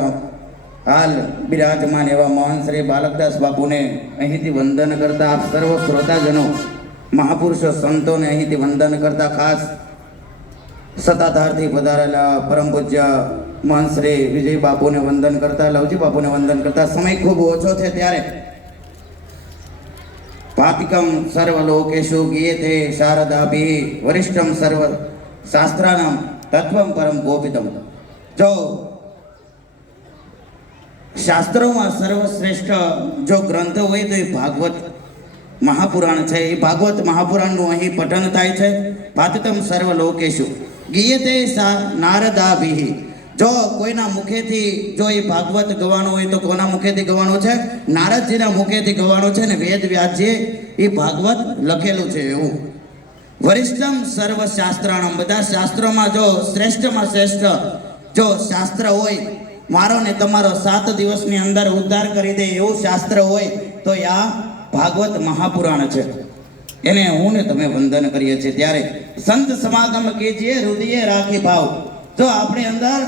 હાલ બિરાજમાન એવા મોહન શ્રી બાલકદાસ બાપુને અહીંથી વંદન કરતા, આપ સર્વ શ્રોતાજનો મહાપુરુષો સંતોને અહીંથી વંદન કરતા, ખાસ સત્તાધારથી પધારેલા પરમ પૂજ્ય મોહન શ્રી વિજય બાપુને વંદન કરતા, લવજી બાપુને વંદન કરતા. સમય ખૂબ ઓછો છે ત્યારે ભાતિકમ સર્વલોકેશુ ગીયતે શારદાભિ વરિષ્ઠમ સર્વ શાસ્ત્રાનામ તત્વમ પરમ ગોપિતમ. જો શાસ્ત્રોમાં સર્વશ્રેષ્ઠ જો ગ્રંથ હોય તો એ ભાગવત મહાપુરાણ છે. એ ભાગવત મહાપુરાણનું અહીં પઠન થાય છે. ભાતિકમ સર્વલોકેશુ ગીયતે નારદાભિ. જો કોઈના મુખેથી જો એ ભાગવત ગવાનું હોય તો કોના મુખેથી ગવાનું છે? નારદજીના મુખેથી ગવાનું છે. ને વેદ વ્યાસજીએ એ ભાગવત લખેલું છે એવું. વરિષ્ઠમ સર્વ શાસ્ત્રાણમ, બધા શાસ્ત્રોમાં જો શ્રેષ્ઠમાં શ્રેષ્ઠ જો શાસ્ત્ર હોય, મારો ને તમારો 7 દિવસની અંદર ઉદ્ધાર કરી દે એવું શાસ્ત્ર હોય તો આ ભાગવત મહાપુરાણ છે. એને હું ને તમે વંદન કરીએ છીએ. ત્યારે સંત સમાગમ કીજીએ હૃદયે રાખી ભાવ. જો આપણે અંદર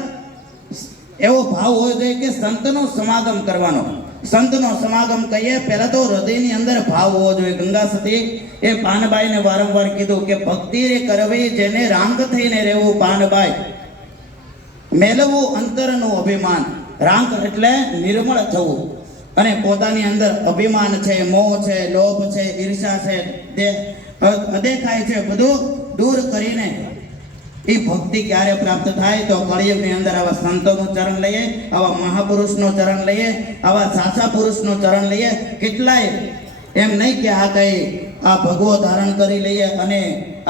એવો ભાવ હોવો જોઈએ કે સંતનો સમાગમ કરવાનો. સંતનો સમાગમ કહીએ પહેલા તો હૃદયની અંદર ભાવ હોવો જોઈએ. ગંગા સતી એ પાનબાઈને વારંવાર કીધું કે ભક્તિ રે કરવી જેને રાંગ થઈને રહેવું પાનબાઈ, મેળવવું અંતરનું અભિમાન. રાંગ એટલે નિર્મળ થવું, અને પોતાની અંદર અભિમાન છે, મોહ છે, લોભ છે, ઈર્ષા છે, અદેખાય છે, બધું દૂર કરીને એ ભક્તિ ક્યારે પ્રાપ્ત થાય? તો કળિયુગની અંદર આવા સંતોનું ચરણ લઈએ, આવા મહાપુરુષનું ચરણ લઈએ, આવા સાચા પુરુષનું ચરણ લઈએ. કેટલાય એમ નહીં કે આ કઈ આ ભગવો ધારણ કરી લઈએ અને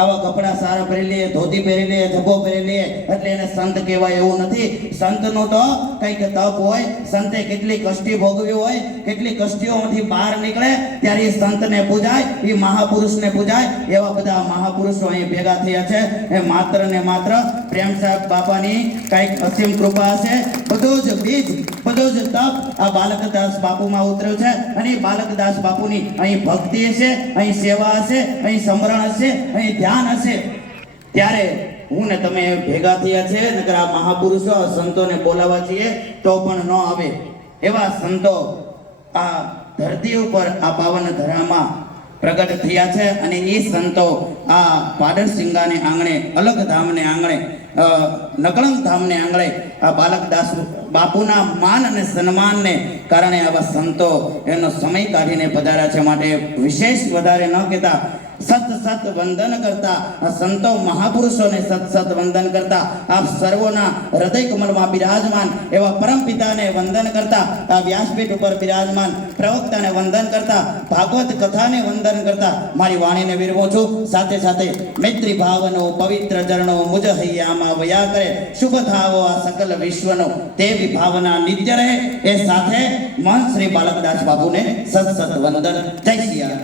આવા કપડાં સારા પહેરી લઈએ, ધોતી પહેરી લઈએ, ધબ્બો પહેરી લઈએ એટલે એને સંત કહેવાય એવું નથી. સંતનું તો કંઈક તપ હોય, સંતે કેટલી કષ્ટી ભોગવી હોય, કેટલી કષ્ટીઓમાંથી બહાર નીકળે ત્યારે એ સંતને પૂજાય, એ મહાપુરુષને પૂજાય. એવા બધા મહાપુરુષો અહીં ભેગા થયા છે. એ માત્ર ને માત્ર પ્રેમ સાહેબ બાપાની કંઈક અસીમ કૃપા હશે. બધું જ બીજ, બધું જ તપ આ બાલકદાસ બાપુમાં ઉતર્યું છે. અને એ બાલકદાસ બાપુની અહીં ભક્તિ હશે, અહીં સેવા હશે, અહીં સમરણ હશે, અહીં ધ્યાન હશે. ત્યારે હું ને તમે ભેગા થયા છે. નકર આ મહાપુરુષો સંતોને બોલાવા છીએ તો પણ ન આવે એવા સંતો આ ધરતી ઉપર આ પાવન ધરામાં પ્રગટ થયા છે. અને એ સંતો આ પાડરસિંગાને આંગણે, અલગ ધામને આંગણે નકળંગ ધામને આંગળે આ બાલકદાસ બાપુના માન અને સન્માનને કારણે આવા સંતો એનો સમય કાઢીને પધાર્યા છે. માટે વિશેષ વધારે ન કહેતા સત સત વંદન કરતા આ સંતો મહાપુરુષોને સત સત વંદન કરતા આપ સર્વોના હૃદય કમળમાં બિરાજમાન એવા પરમ પિતાને વંદન કરતા આ વ્યાસપીઠ ઉપર બિરાજમાન પ્રવક્તાને વંદન કરતા ભાગવત કથાને વંદન કરતા મારી વાણીને વિરમું છું. સાથે સાથે મૈત્રી ભાવનો પવિત્ર ચરણો મુજ હૈયામાં વયા કરે શુભ થાવો આ સકલ વિશ્વનો તેવી ભાવના નિત્ય રહે એ સાથે મહંત શ્રી બાલકદાસ બાપુને સત સત વંદન. જય સિયા.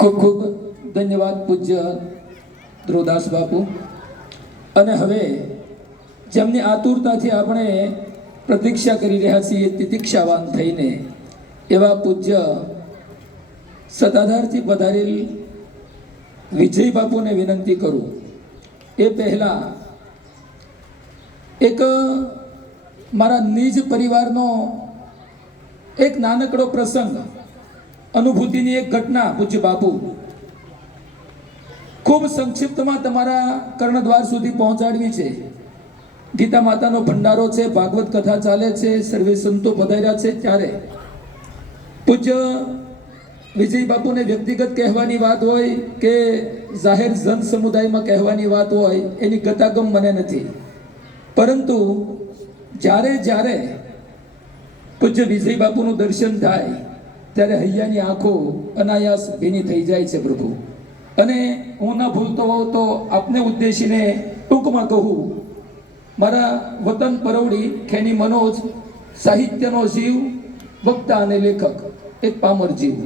ખૂબ ખૂબ ધન્યવાદ પૂજ્ય ધ્રુવદાસ બાપુ. અને હવે જેમની આતુરતાથી આપણે પ્રતીક્ષા કરી રહ્યા છીએ તિતિક્ષાવાન થઈને એવા પૂજ્ય સત્તાધારથી પધારેલ વિજય બાપુને વિનંતી કરું. એ પહેલા એક મારા નિજ પરિવારનો એક નાનકડો પ્રસંગ, અનુભૂતિની એક ઘટના પૂજ્ય બાપુ ખૂબ સંક્ષિપ્તમાં તમારા કર્ણદ્વાર સુધી પહોંચાડવી છે. ગીતા માતાનો ભંડારો છે, ભાગવત કથા ચાલે છે, સર્વે સંતો પધાર્યા છે. ત્યારે પૂજ્ય વિજય બાપુને વ્યક્તિગત કહેવાની વાત હોય કે જાહેર જન સમુદાયમાં કહેવાની વાત હોય એની ગતાગમ મને નથી, પરંતુ જ્યારે જ્યારે પૂજ્ય વિજય બાપુનું દર્શન થાય ત્યારે હૈયાની આંખો અનાયાસ ભીની થઈ જાય છે પ્રભુ. અને હું ન ભૂલતો હોઉં તો આપને ઉદ્દેશીને ટૂંકમાં કહું, મારા વતન પરવડી ખેની મનોજ સાહિત્યનો જીવ, વક્તા અને લેખક, એક પામર જીવ.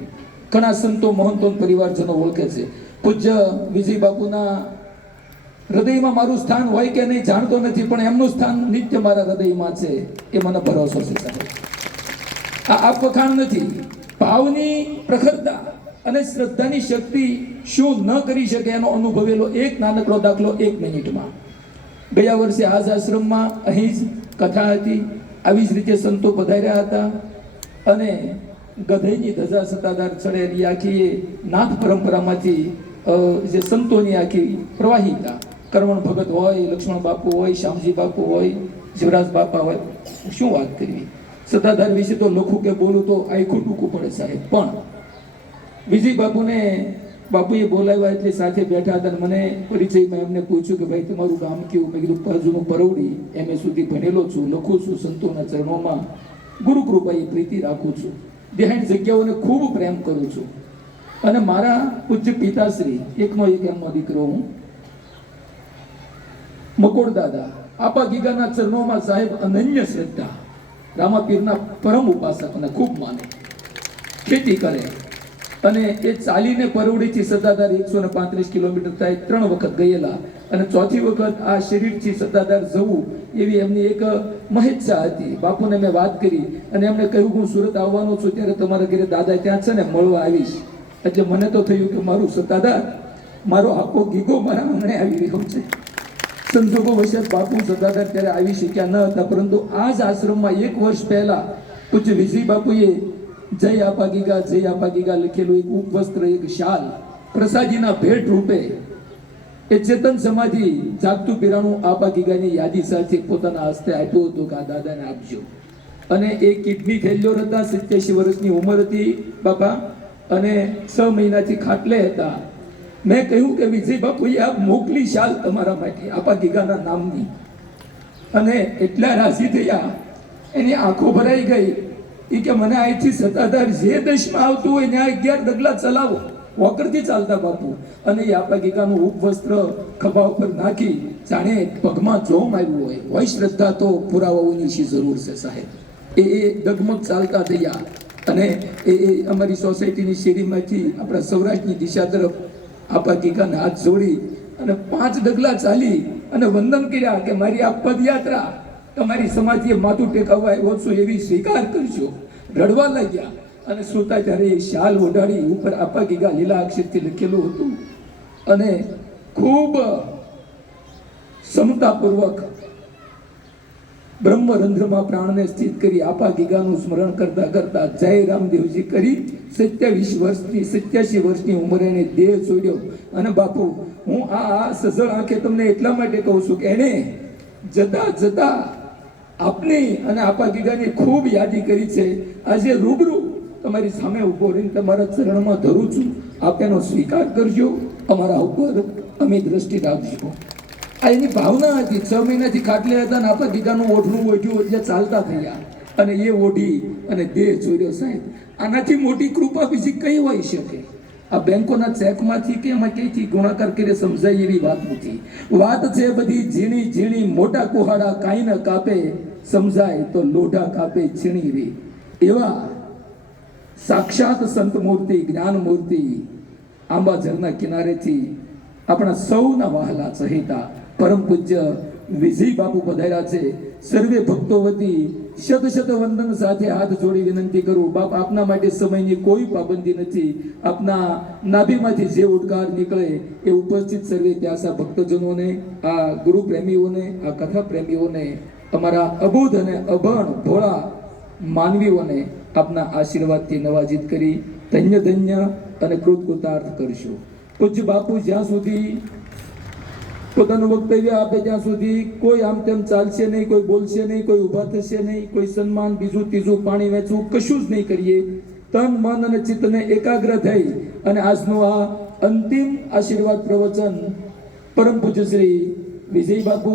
ઘણા સંતો મહંતો પરિવારજનો ઓળખે છે. પૂજ્ય વિજય બાપુના હૃદયમાં મારું સ્થાન હોય કે નહીં જાણતો નથી, પણ એમનું સ્થાન નિત્ય મારા હૃદયમાં છે એ મને ભરોસો છે સાહેબ. આ વખાણ નથી, ભાવની પ્રખરતા અને શ્રદ્ધાની શક્તિ શું ન કરી શકે એનો અનુભવેલો એક નાનકડો દાખલો 1 મિનિટમાં. ગયા વર્ષે આજ આશ્રમમાં અહીં જ કથા હતી, આવી જ રીતે સંતો પધાર્યા હતા અને ગધેની ધજા સત્તાધાર ચડેલી આખી નાથ પરંપરામાંથી જે સંતોની આખી પ્રવાહિતા, કરવણ ભગત હોય, લક્ષ્મણ બાપુ હોય, શ્યામજી બાપુ હોય, શિવરાજ બાપા હોય, શું વાત કરવી. સત્તાધાર વિશે તો લખું કે બોલું તો આખું ટૂંકું પડે સાહેબ. પણ વિજય બાપુને બાપુએ બોલાવ્યા એટલે સાથે બેઠા હતા. મને પરિચયમાં એમને પૂછ્યું કે ભાઈ તમારું ગામ કેવું? મેં કીધું પાજુનું પરવડી, MA સુધી ભણેલો છું, લખું છું, સંતોના ચરણોમાં ગુરુ કૃપાએ પ્રીતિ રાખું છું, દેહાણ જગ્યાઓને ખૂબ પ્રેમ કરું છું. અને મારા પૂજ્ય પિતાશ્રી, એકનો એક એમનો દીકરો હું, મકોડ દાદા, આપા ગીગાના ચરણોમાં સાહેબ અનન્ય શ્રદ્ધા, રામાપીરના પરમ ઉપાસક અને ખૂબ માને, ખેતી કરે અને એ ચાલીને પરવડીથી સત્તાધાર 135 કિલોમીટર થાય 3 વખત ગયેલા અને ચોથી વખત આ શરીરથી સત્તાધાર જવું એવી એમની એક મહેચ્છા હતી. બાપુને મેં વાત કરી અને એમને કહ્યું હું સુરત આવવાનો છું, ત્યારે તમારા ઘરે દાદા ત્યાં છે ને, મળવા આવીશ. એટલે મને તો થયું કે મારું સત્તાધાર, મારો આખો ગીગો મારા આંગણે આવી રહ્યો છે. સંજોગો વશત બાપુ સત્તાધાર ત્યારે આવી શક્યા ન હતા, પરંતુ આ જ આશ્રમમાં 1 વર્ષ પહેલા પૂજ્ય વિજય બાપુએ જય આપા ગીગા લખેલું એક ઉપવસ્ત્ર, એક શાલ પ્રસાદીના ભેટ રૂપે એ ચેતન સમાધિ જાગતું પીરાણું આપા ગીગાની યાદી સાથે પોતાના હસ્તે આપ્યું હતું કે આ દાદાને આપજો. અને એ કિડની ફેલ્યોર હતા, 87 વર્ષની ઉંમર હતી બાપા, અને 6 મહિનાથી ખાટલે હતા. મેં કહ્યું કે વિજય બાપુએ આ મોકલી શાલ તમારા માટે આપા ગીગાના નામની. અને એટલા રાજી થયા, એની આંખો ભરાઈ ગઈ. એ કે મને અહીંથી સત્તાધાર જે દેશમાં આવતું હોય ત્યાં 11 ડગલા ચલાવો, વોકરથી ચાલતા બાપુ. અને એ આપા ગીગાનું ઉપવસ્ત્ર ખભા ઉપર નાખી જાણે પગમાં જોમ આવ્યું હોય શ્રદ્ધા તો પુરાવાઓની શી જરૂર છે સાહેબ. એ ડગમગ ચાલતા થયા અને એ અમારી સોસાયટીની શેરીમાંથી આપણા સૌરાષ્ટ્રની દિશા તરફ આપા ગીગાને હાથ જોડી અને 5 ડગલા ચાલી અને વંદન કર્યા કે મારી આ પદયાત્રા તમારી સમાધિએ માથું ટેકાવવા આવ્યો છું એવી સ્વીકાર કરજો. રડવા લાગ્યા અને સુતા ત્યારે એ શાલ ઓઢાડી ઉપર આપા ગીગા લીલા અક્ષરથી લખેલું હતું અને ખૂબ સમતાપૂર્વક બ્રહ્મરંધ્રમાં પ્રાણને સ્થિત કરી આપા ગીગાનું સ્મરણ કરતા કરતા જય રામદેવજી કરી 27 વર્ષની 87 વર્ષની ઉંમરે એને દેહ છોડ્યો. અને બાપુ હું આ સજળ આંખે તમને એટલા માટે કહું છું કે એને જતા જતા આપની અને આપા ગીગાની ખૂબ યાદી કરી છે. આજે રૂબરૂ તમારી સામે ઊભો રહીને તમારા ચરણમાં ધરું છું. આપ એનો સ્વીકાર કરજો, અમારા ઉપર અમે દ્રષ્ટિ રાખજો. આ એની ભાવના હતી. 6 મહિનાથી ખાટલે હતા ને આપણા ગીગાનું ઓઢણું ઓઢ્યું એટલે ચાલતા થયા અને એ ઓઢી અને દેહ ચોર્યો. સાહેબ, આનાથી મોટી કૃપા બીજી કઈ હોઈ શકે? આ બેંકોના ચેકમાંથી કે એમાં ક્યાંથી ગુણાકાર કરી સમજાય એવી વાત નથી. વાત છે બધી ઝીણી ઝીણી, મોટા કુહાડા કાંઈ ન કાપે, સમજાય તો લોઢા કાપે છીણી રે. એવા સાક્ષાત સંત મૂર્તિ, જ્ઞાન મૂર્તિ આંબાઝરના કિનારેથી આપણા સૌના વહાલા સહિતા પરમ પૂજ્ય વિજય બાપુ પધાર્યા છે. સર્વે ભક્તો વતી શત શત વંદન સાથે હાથ જોડી વિનંતી કરું. બાપ, આપના માટે સમયની કોઈ પાબંદી નથી. આપના નાભીમાંથી જે ઉદ્ગાર નીકળે એ ઉપસ્થિત સર્વે પ્યાસા ભક્તજનોને, આ ગુરુ પ્રેમીઓને, આ કથા પ્રેમીઓને, અમારા અબોધ અને અભણ ભોળા માનવીઓને આપના આશીર્વાદથી નવાજીત કરી ધન્ય ધન્ય અને કૃતકૃતાર્થ કરશું. પૂજ્ય બાપુ જ્યાં સુધી પોતાનું વક્તવ્ય આપે ત્યાં સુધી કોઈ આમ તેમ ચાલશે નહીં, કોઈ બોલશે નહીં, કોઈ ઊભા થશે નહીં, કોઈ સન્માન બીજું ત્રીજું પાણી વેચવું કશું જ નહીં કરીએ. તન મન અને ચિત્તને એકાગ્ર થઈ અને આજનું આ અંતિમ આશીર્વાદ પ્રવચન પરમ પૂજ્ય શ્રી વિજય બાપુ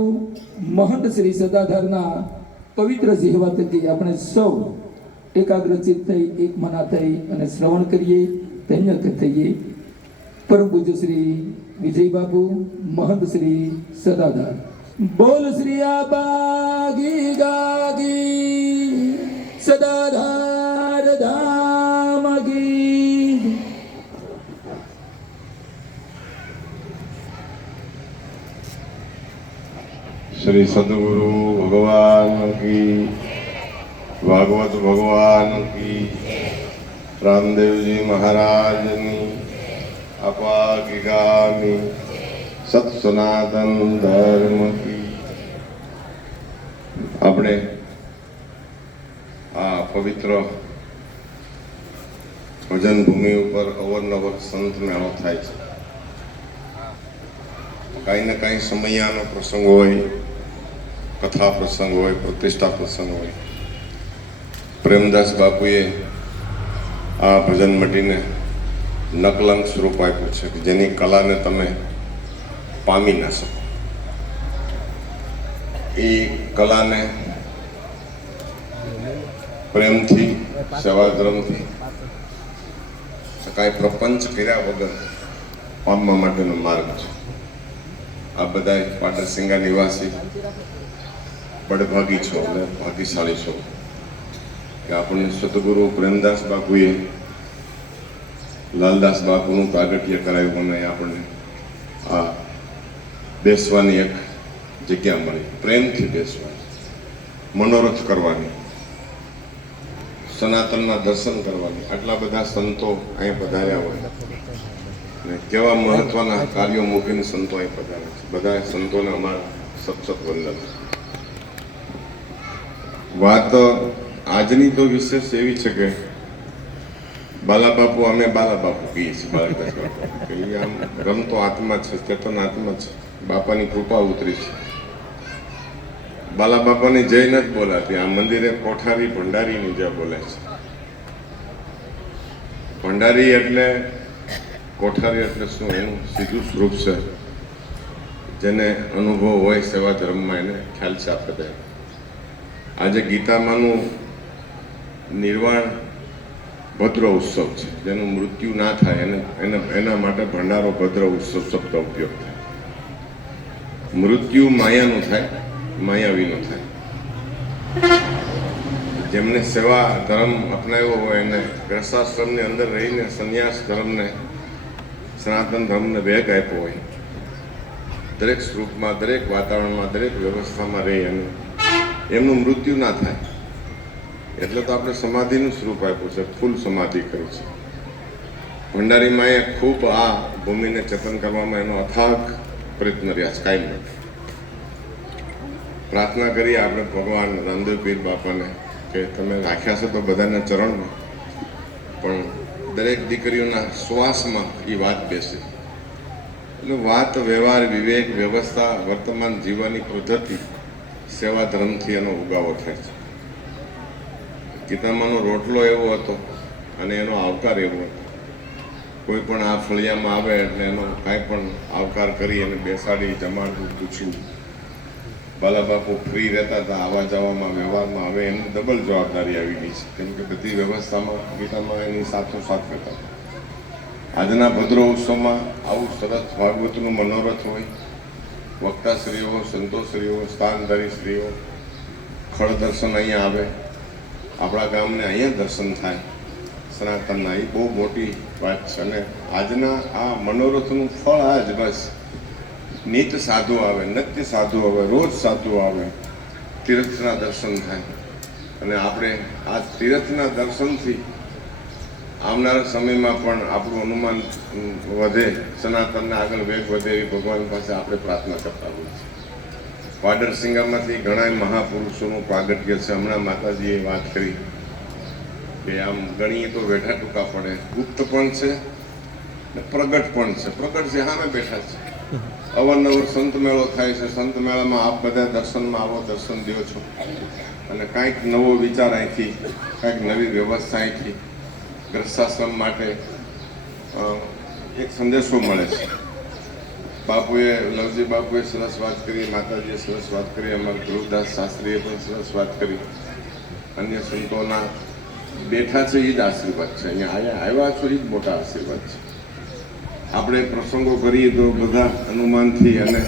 મહંત શ્રી સદાધારના પવિત્ર જીહવા થકી આપણે સૌ એકાગ્રચિત થઈ એક મના થઈ અને શ્રવણ કરીએ, ધન્ય થઈએ. પરમ પૂજ્ય શ્રી વિજય બાપુ મહંત શ્રી સદાધાર. બોલ શ્રી આપા ગીગાગી સદાધાર ધામ કી. श्री सदगुरु भगवान की, भागवत भगवान की, रामदेव जी महाराज ની, अपा गीगानी, सत सनातन धर्म की. આપણે આ પવિત્ર ભજન ભૂમિ ઉપર અવરનવર સંત મેળો થાય છે. કાંઈ ને કાંઈ સમયાનો પ્રસંગ હોય, કથા પ્રસંગ હોય, પ્રતિષ્ઠા પ્રસંગ હોય. પ્રેમદાસ બાપુએ આ ભજન મટીને નકલંક સ્વરૂપ આપ્યું છે કે જેની કલાને તમે પામી ના શકો. એ કલાને પ્રેમથી, સેવાધર્મથી, કાંઈ પ્રપંચ કર્યા વગર પામવા માટેનો માર્ગ છે. આ બધા પાટણસિંગા નિવાસી બળભાગી છો અને ભાગ્યશાળી છો કે આપણને સદગુરુ પ્રેમદાસ બાપુએ લાલદાસ બાપુનું પ્રાગટ્ય કરાવ્યું અને આપણને આ બેસવાની એક જગ્યા મળી. પ્રેમથી બેસવાની, મનોરથ કરવાની, સનાતનના દર્શન કરવાની. આટલા બધા સંતો અહીં પધાર્યા હોય ને કેવા મહત્વના કાર્યો મૂકીને સંતો અહીં પધારે છે. બધા સંતોને અમારા સત વંદન. વાત આજની તો વિશેષ એવી છે કે બાલા બાપુ, અમે બાલા બાપુ કહીએ છીએ. બાળકદાસ બાપુ કે આમ રમતો આત્મા છે, ચેતન આત્મા છે, બાપાની કૃપા ઉતરી છે. બાલા બાપાની જય નથી બોલાતી. આ મંદિરે કોઠારી ભંડારીની જય બોલે છે. ભંડારી એટલે, કોઠારી એટલે શું? એનું સીધું સ્વરૂપ છે. જેને અનુભવ હોય સેવા ધર્મમાં એને ખ્યાલ છે. આપણે આજે ગીતામાંનું નિર્વાણ ભદ્ર ઉત્સવ છે. જેનું મૃત્યુ ના થાય એના માટે ભંડારો ભદ્ર ઉત્સવ શબ્દ ઉપયોગ થાય. મૃત્યુ માયાનું થાય, માયાવીનું થાય. જેમને સેવા ધર્મ અપનાવ્યો હોય એને ગ્રસાશ્રમની અંદર રહીને સંન્યાસ ધર્મને, સનાતન ધર્મને વેગ આપ્યો હોય, દરેક સ્વરૂપમાં, દરેક વાતાવરણમાં, દરેક વ્યવસ્થામાં રહી અને એમનું મૃત્યુ ના થાય. એટલે તો આપણે સમાધિનું સ્વરૂપ આપ્યું છે, ફૂલ સમાધિ કરી છે. ભંડારીમાં એ ખૂબ આ ભૂમિને ચેતન કરવામાં એનો અથાગ પ્રયત્ન રહ્યા છે કાયમ. પ્રાર્થના કરીએ આપણે ભગવાન રામદેવ પીર બાપાને કે તમે રાખ્યા છો તો બધાના ચરણમાં, પણ દરેક દીકરીઓના શ્વાસમાં એ વાત બેસે. એટલે વાત, વ્યવહાર, વિવેક, વ્યવસ્થા, વર્તમાન જીવવાની પદ્ધતિ, સેવા ધર્મથી એનો ઉગાવો થાય છે. ગીતામાંનો રોટલો એવો હતો અને એનો આવકાર એવો હતો. કોઈ પણ આ ફળિયામાં આવે એટલે એનો કાંઈ પણ આવકાર કરી અને બેસાડી જમાડવું, પૂછવું. બાલાબાપુ ફ્રી રહેતા હતા આવવા જવામાં, વ્યવહારમાં. હવે એની ડબલ જવાબદારી આવી ગઈ છે, કેમ કે બધી વ્યવસ્થામાં ગીતામાં એની સાથોસાથ રહેતા. આજના ભદ્ર ઉત્સવમાં આવું સરસ ભાગવતનું મનોરથ હોય. વક્તાશ્રીઓ, સંતોશ્રીઓ, સ્થાનધારીશ્રીઓ ખળ દર્શન અહીંયા આવે, આપણા ગામને અહીંયા દર્શન થાય સનાતનના, એ બહુ મોટી વાત છે. અને આજના આ મનોરથનું ફળ આ જ બસ. નિત્ય સાધુ આવે, નિત્ય સાધુ આવે, રોજ સાધુ આવે, તીર્થના દર્શન થાય. અને આપણે આ તીર્થના દર્શનથી આવનારા સમયમાં પણ આપણું અનુમાન વધે, સનાતનના આગળ વેગ વધે એવી ભગવાન પાસે આપણે પ્રાર્થના કરતા હોઈએ છીએ. વાડરસિંગામાંથી ઘણા મહાપુરુષોનું પ્રાગટ્ય છે. હમણાં માતાજીએ વાત કરી કે આમ ગણીએ તો વેઠા ટૂંકા પડે. ગુપ્ત પણ છે ને પ્રગટ પણ છે. પ્રગટ છે સામે બેઠા છે. અવારનવાર સંત મેળો થાય છે. સંત મેળામાં આપ બધા દર્શનમાં આવો, દર્શન દો છો અને કાંઈક નવો વિચાર અહીંથી, કાંઈક નવી વ્યવસ્થા અહીંથી ગ્રસ્તાશ્રમ માટે એક સંદેશો મળે છે. બાપુએ, લવજી બાપુએ સરસ વાત કરી, માતાજીએ સરસ વાત કરી, અમારા ધ્રુવદાસ શાસ્ત્રીએ પણ સરસ વાત કરી. અન્ય સંતોના બેઠા છે એ જ આશીર્વાદ છે. અહીંયા આવ્યા છો એ જ મોટા આશીર્વાદ છે. આપણે પ્રસંગો કરીએ તો બધા અનુમાનથી અને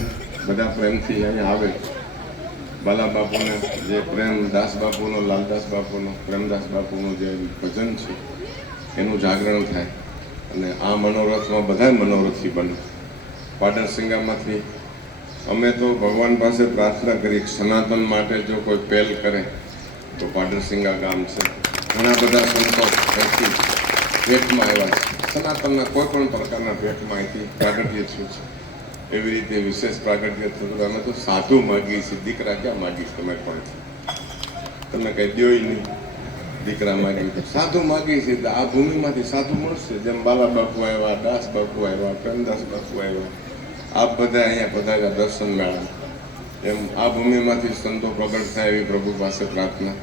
બધા પ્રેમથી અહીંયા આવે. બાલા બાપુને જે પ્રેમ, દાસ બાપુનો, લાલદાસ બાપુનો, પ્રેમદાસ બાપુનું જે ભજન છે એનું જાગરણ થાય. અને આ મનોરથમાં બધા મનોરથી બને. પાટણસિંગામાંથી અમે તો ભગવાન પાસે પ્રાર્થના કરી, સનાતન માટે જો કોઈ પહેલ કરે તો પાટણસિંગા ગામ છે. ઘણા બધા સંતો અહીંથી ભેટમાં આવ્યા છે. સનાતનના કોઈ પણ પ્રકારના ભેટમાં અહીંથી પ્રાગટ્ય થયું છે. એવી રીતે વિશેષ પ્રાગટ્ય થયું. અમે તો સાધુ માગીએ છીએ. દીકરા ક્યાં માગીશ તમારી પાસેથી? તમે કંઈ દ્યોય નહીં. દીકરા માગી તો સાધુ માગીએ છીએ. આ ભૂમિમાંથી સાધુ મળશે. જેમ બાલા બાપુ આવ્યા, દાસ બાપુ આવ્યા, પ્રેમદાસ બાપુ આવ્યા, આપ બધા અહીંયા પધાર્યા દર્શન મેળા, એમ આ ભૂમિમાંથી સંતો પ્રગટ થાય એવી પ્રભુ પાસે પ્રાર્થના,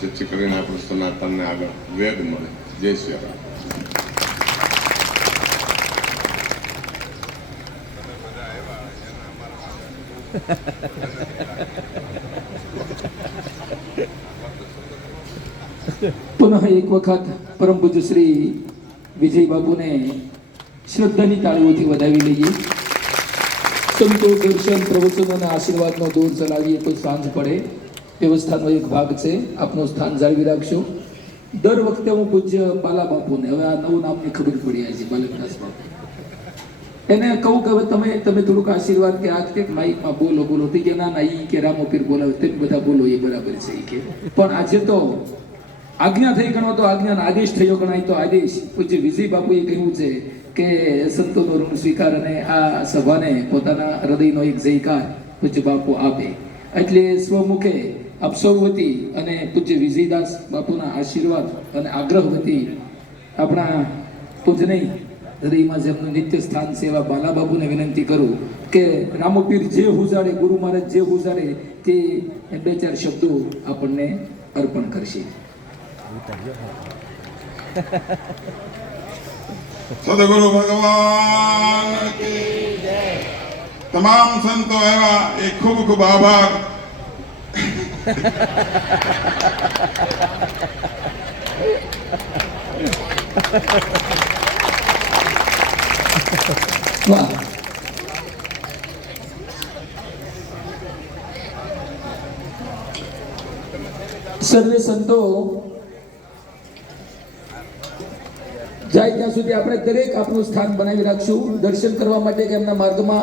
જેથી કરીને આપણું સનાતનને આગળ વેગ મળે. જય શ્રી રામ. પુનઃ એક વખત પરમ પૂજ્ય શ્રી વિજય બાપુને શ્રદ્ધાની તાળીઓથી વધાવી લઈએ. સંતો, દર્શન, પ્રવચનો અને આશીર્વાદનો દોર ચલાવીએ તો સાંજ પડે. વ્યવસ્થાનો એક ભાગ છે. આપનું સ્થાન જાળવી રાખશો. દર વખતે હું પૂજ્ય બાલા બાપુને, હવે આ નવું નામની ખબર પડી આવી છે, બાલકદાસ બાપુ, એને કહું કે હવે તમે થોડુંક આશીર્વાદ કે આ કે માઇકમાં બોલો તો કે ના ઈ કે રામો પીર બોલાવે તમે બધા બોલો એ બરાબર છે એ કે. પણ આજે તો આજ્ઞા થઈ ગણો તો આજ્ઞાનો આદેશ થયો ગણાય તો આદેશ. પૂજ્ય વિજય બાપુએ કહ્યું છે કે સંતોનો ઋણ સ્વીકાર અને આ સભાને પોતાના હૃદયનો એક જયકાર પૂજ્ય બાપુ આપે. એટલે સ્વમુખે આપ સૌ વતી અને પૂજ્ય વિજયદાસ બાપુના આશીર્વાદ અને આગ્રહ વતી આપણા પૂજનય હૃદયમાં જેમનું નિત્ય સ્થાન છે એવા બાલા બાપુને વિનંતી કરું કે રામોપીર જે હુજાડે, ગુરુ મહારાજ જે હુજાડે તે 2-4 શબ્દો આપણને અર્પણ કરશે. સદગુરુ ભગવાન કી જય. તમામ સંતો આવ્યા એ ખૂબ ખૂબ આભાર. વાહ. સર્વે સંતો જાય ત્યાં સુધી આપણે દરેક આપણું સ્થાન બનાવી રાખશું. દર્શન કરવા માટે કે એમના માર્ગમાં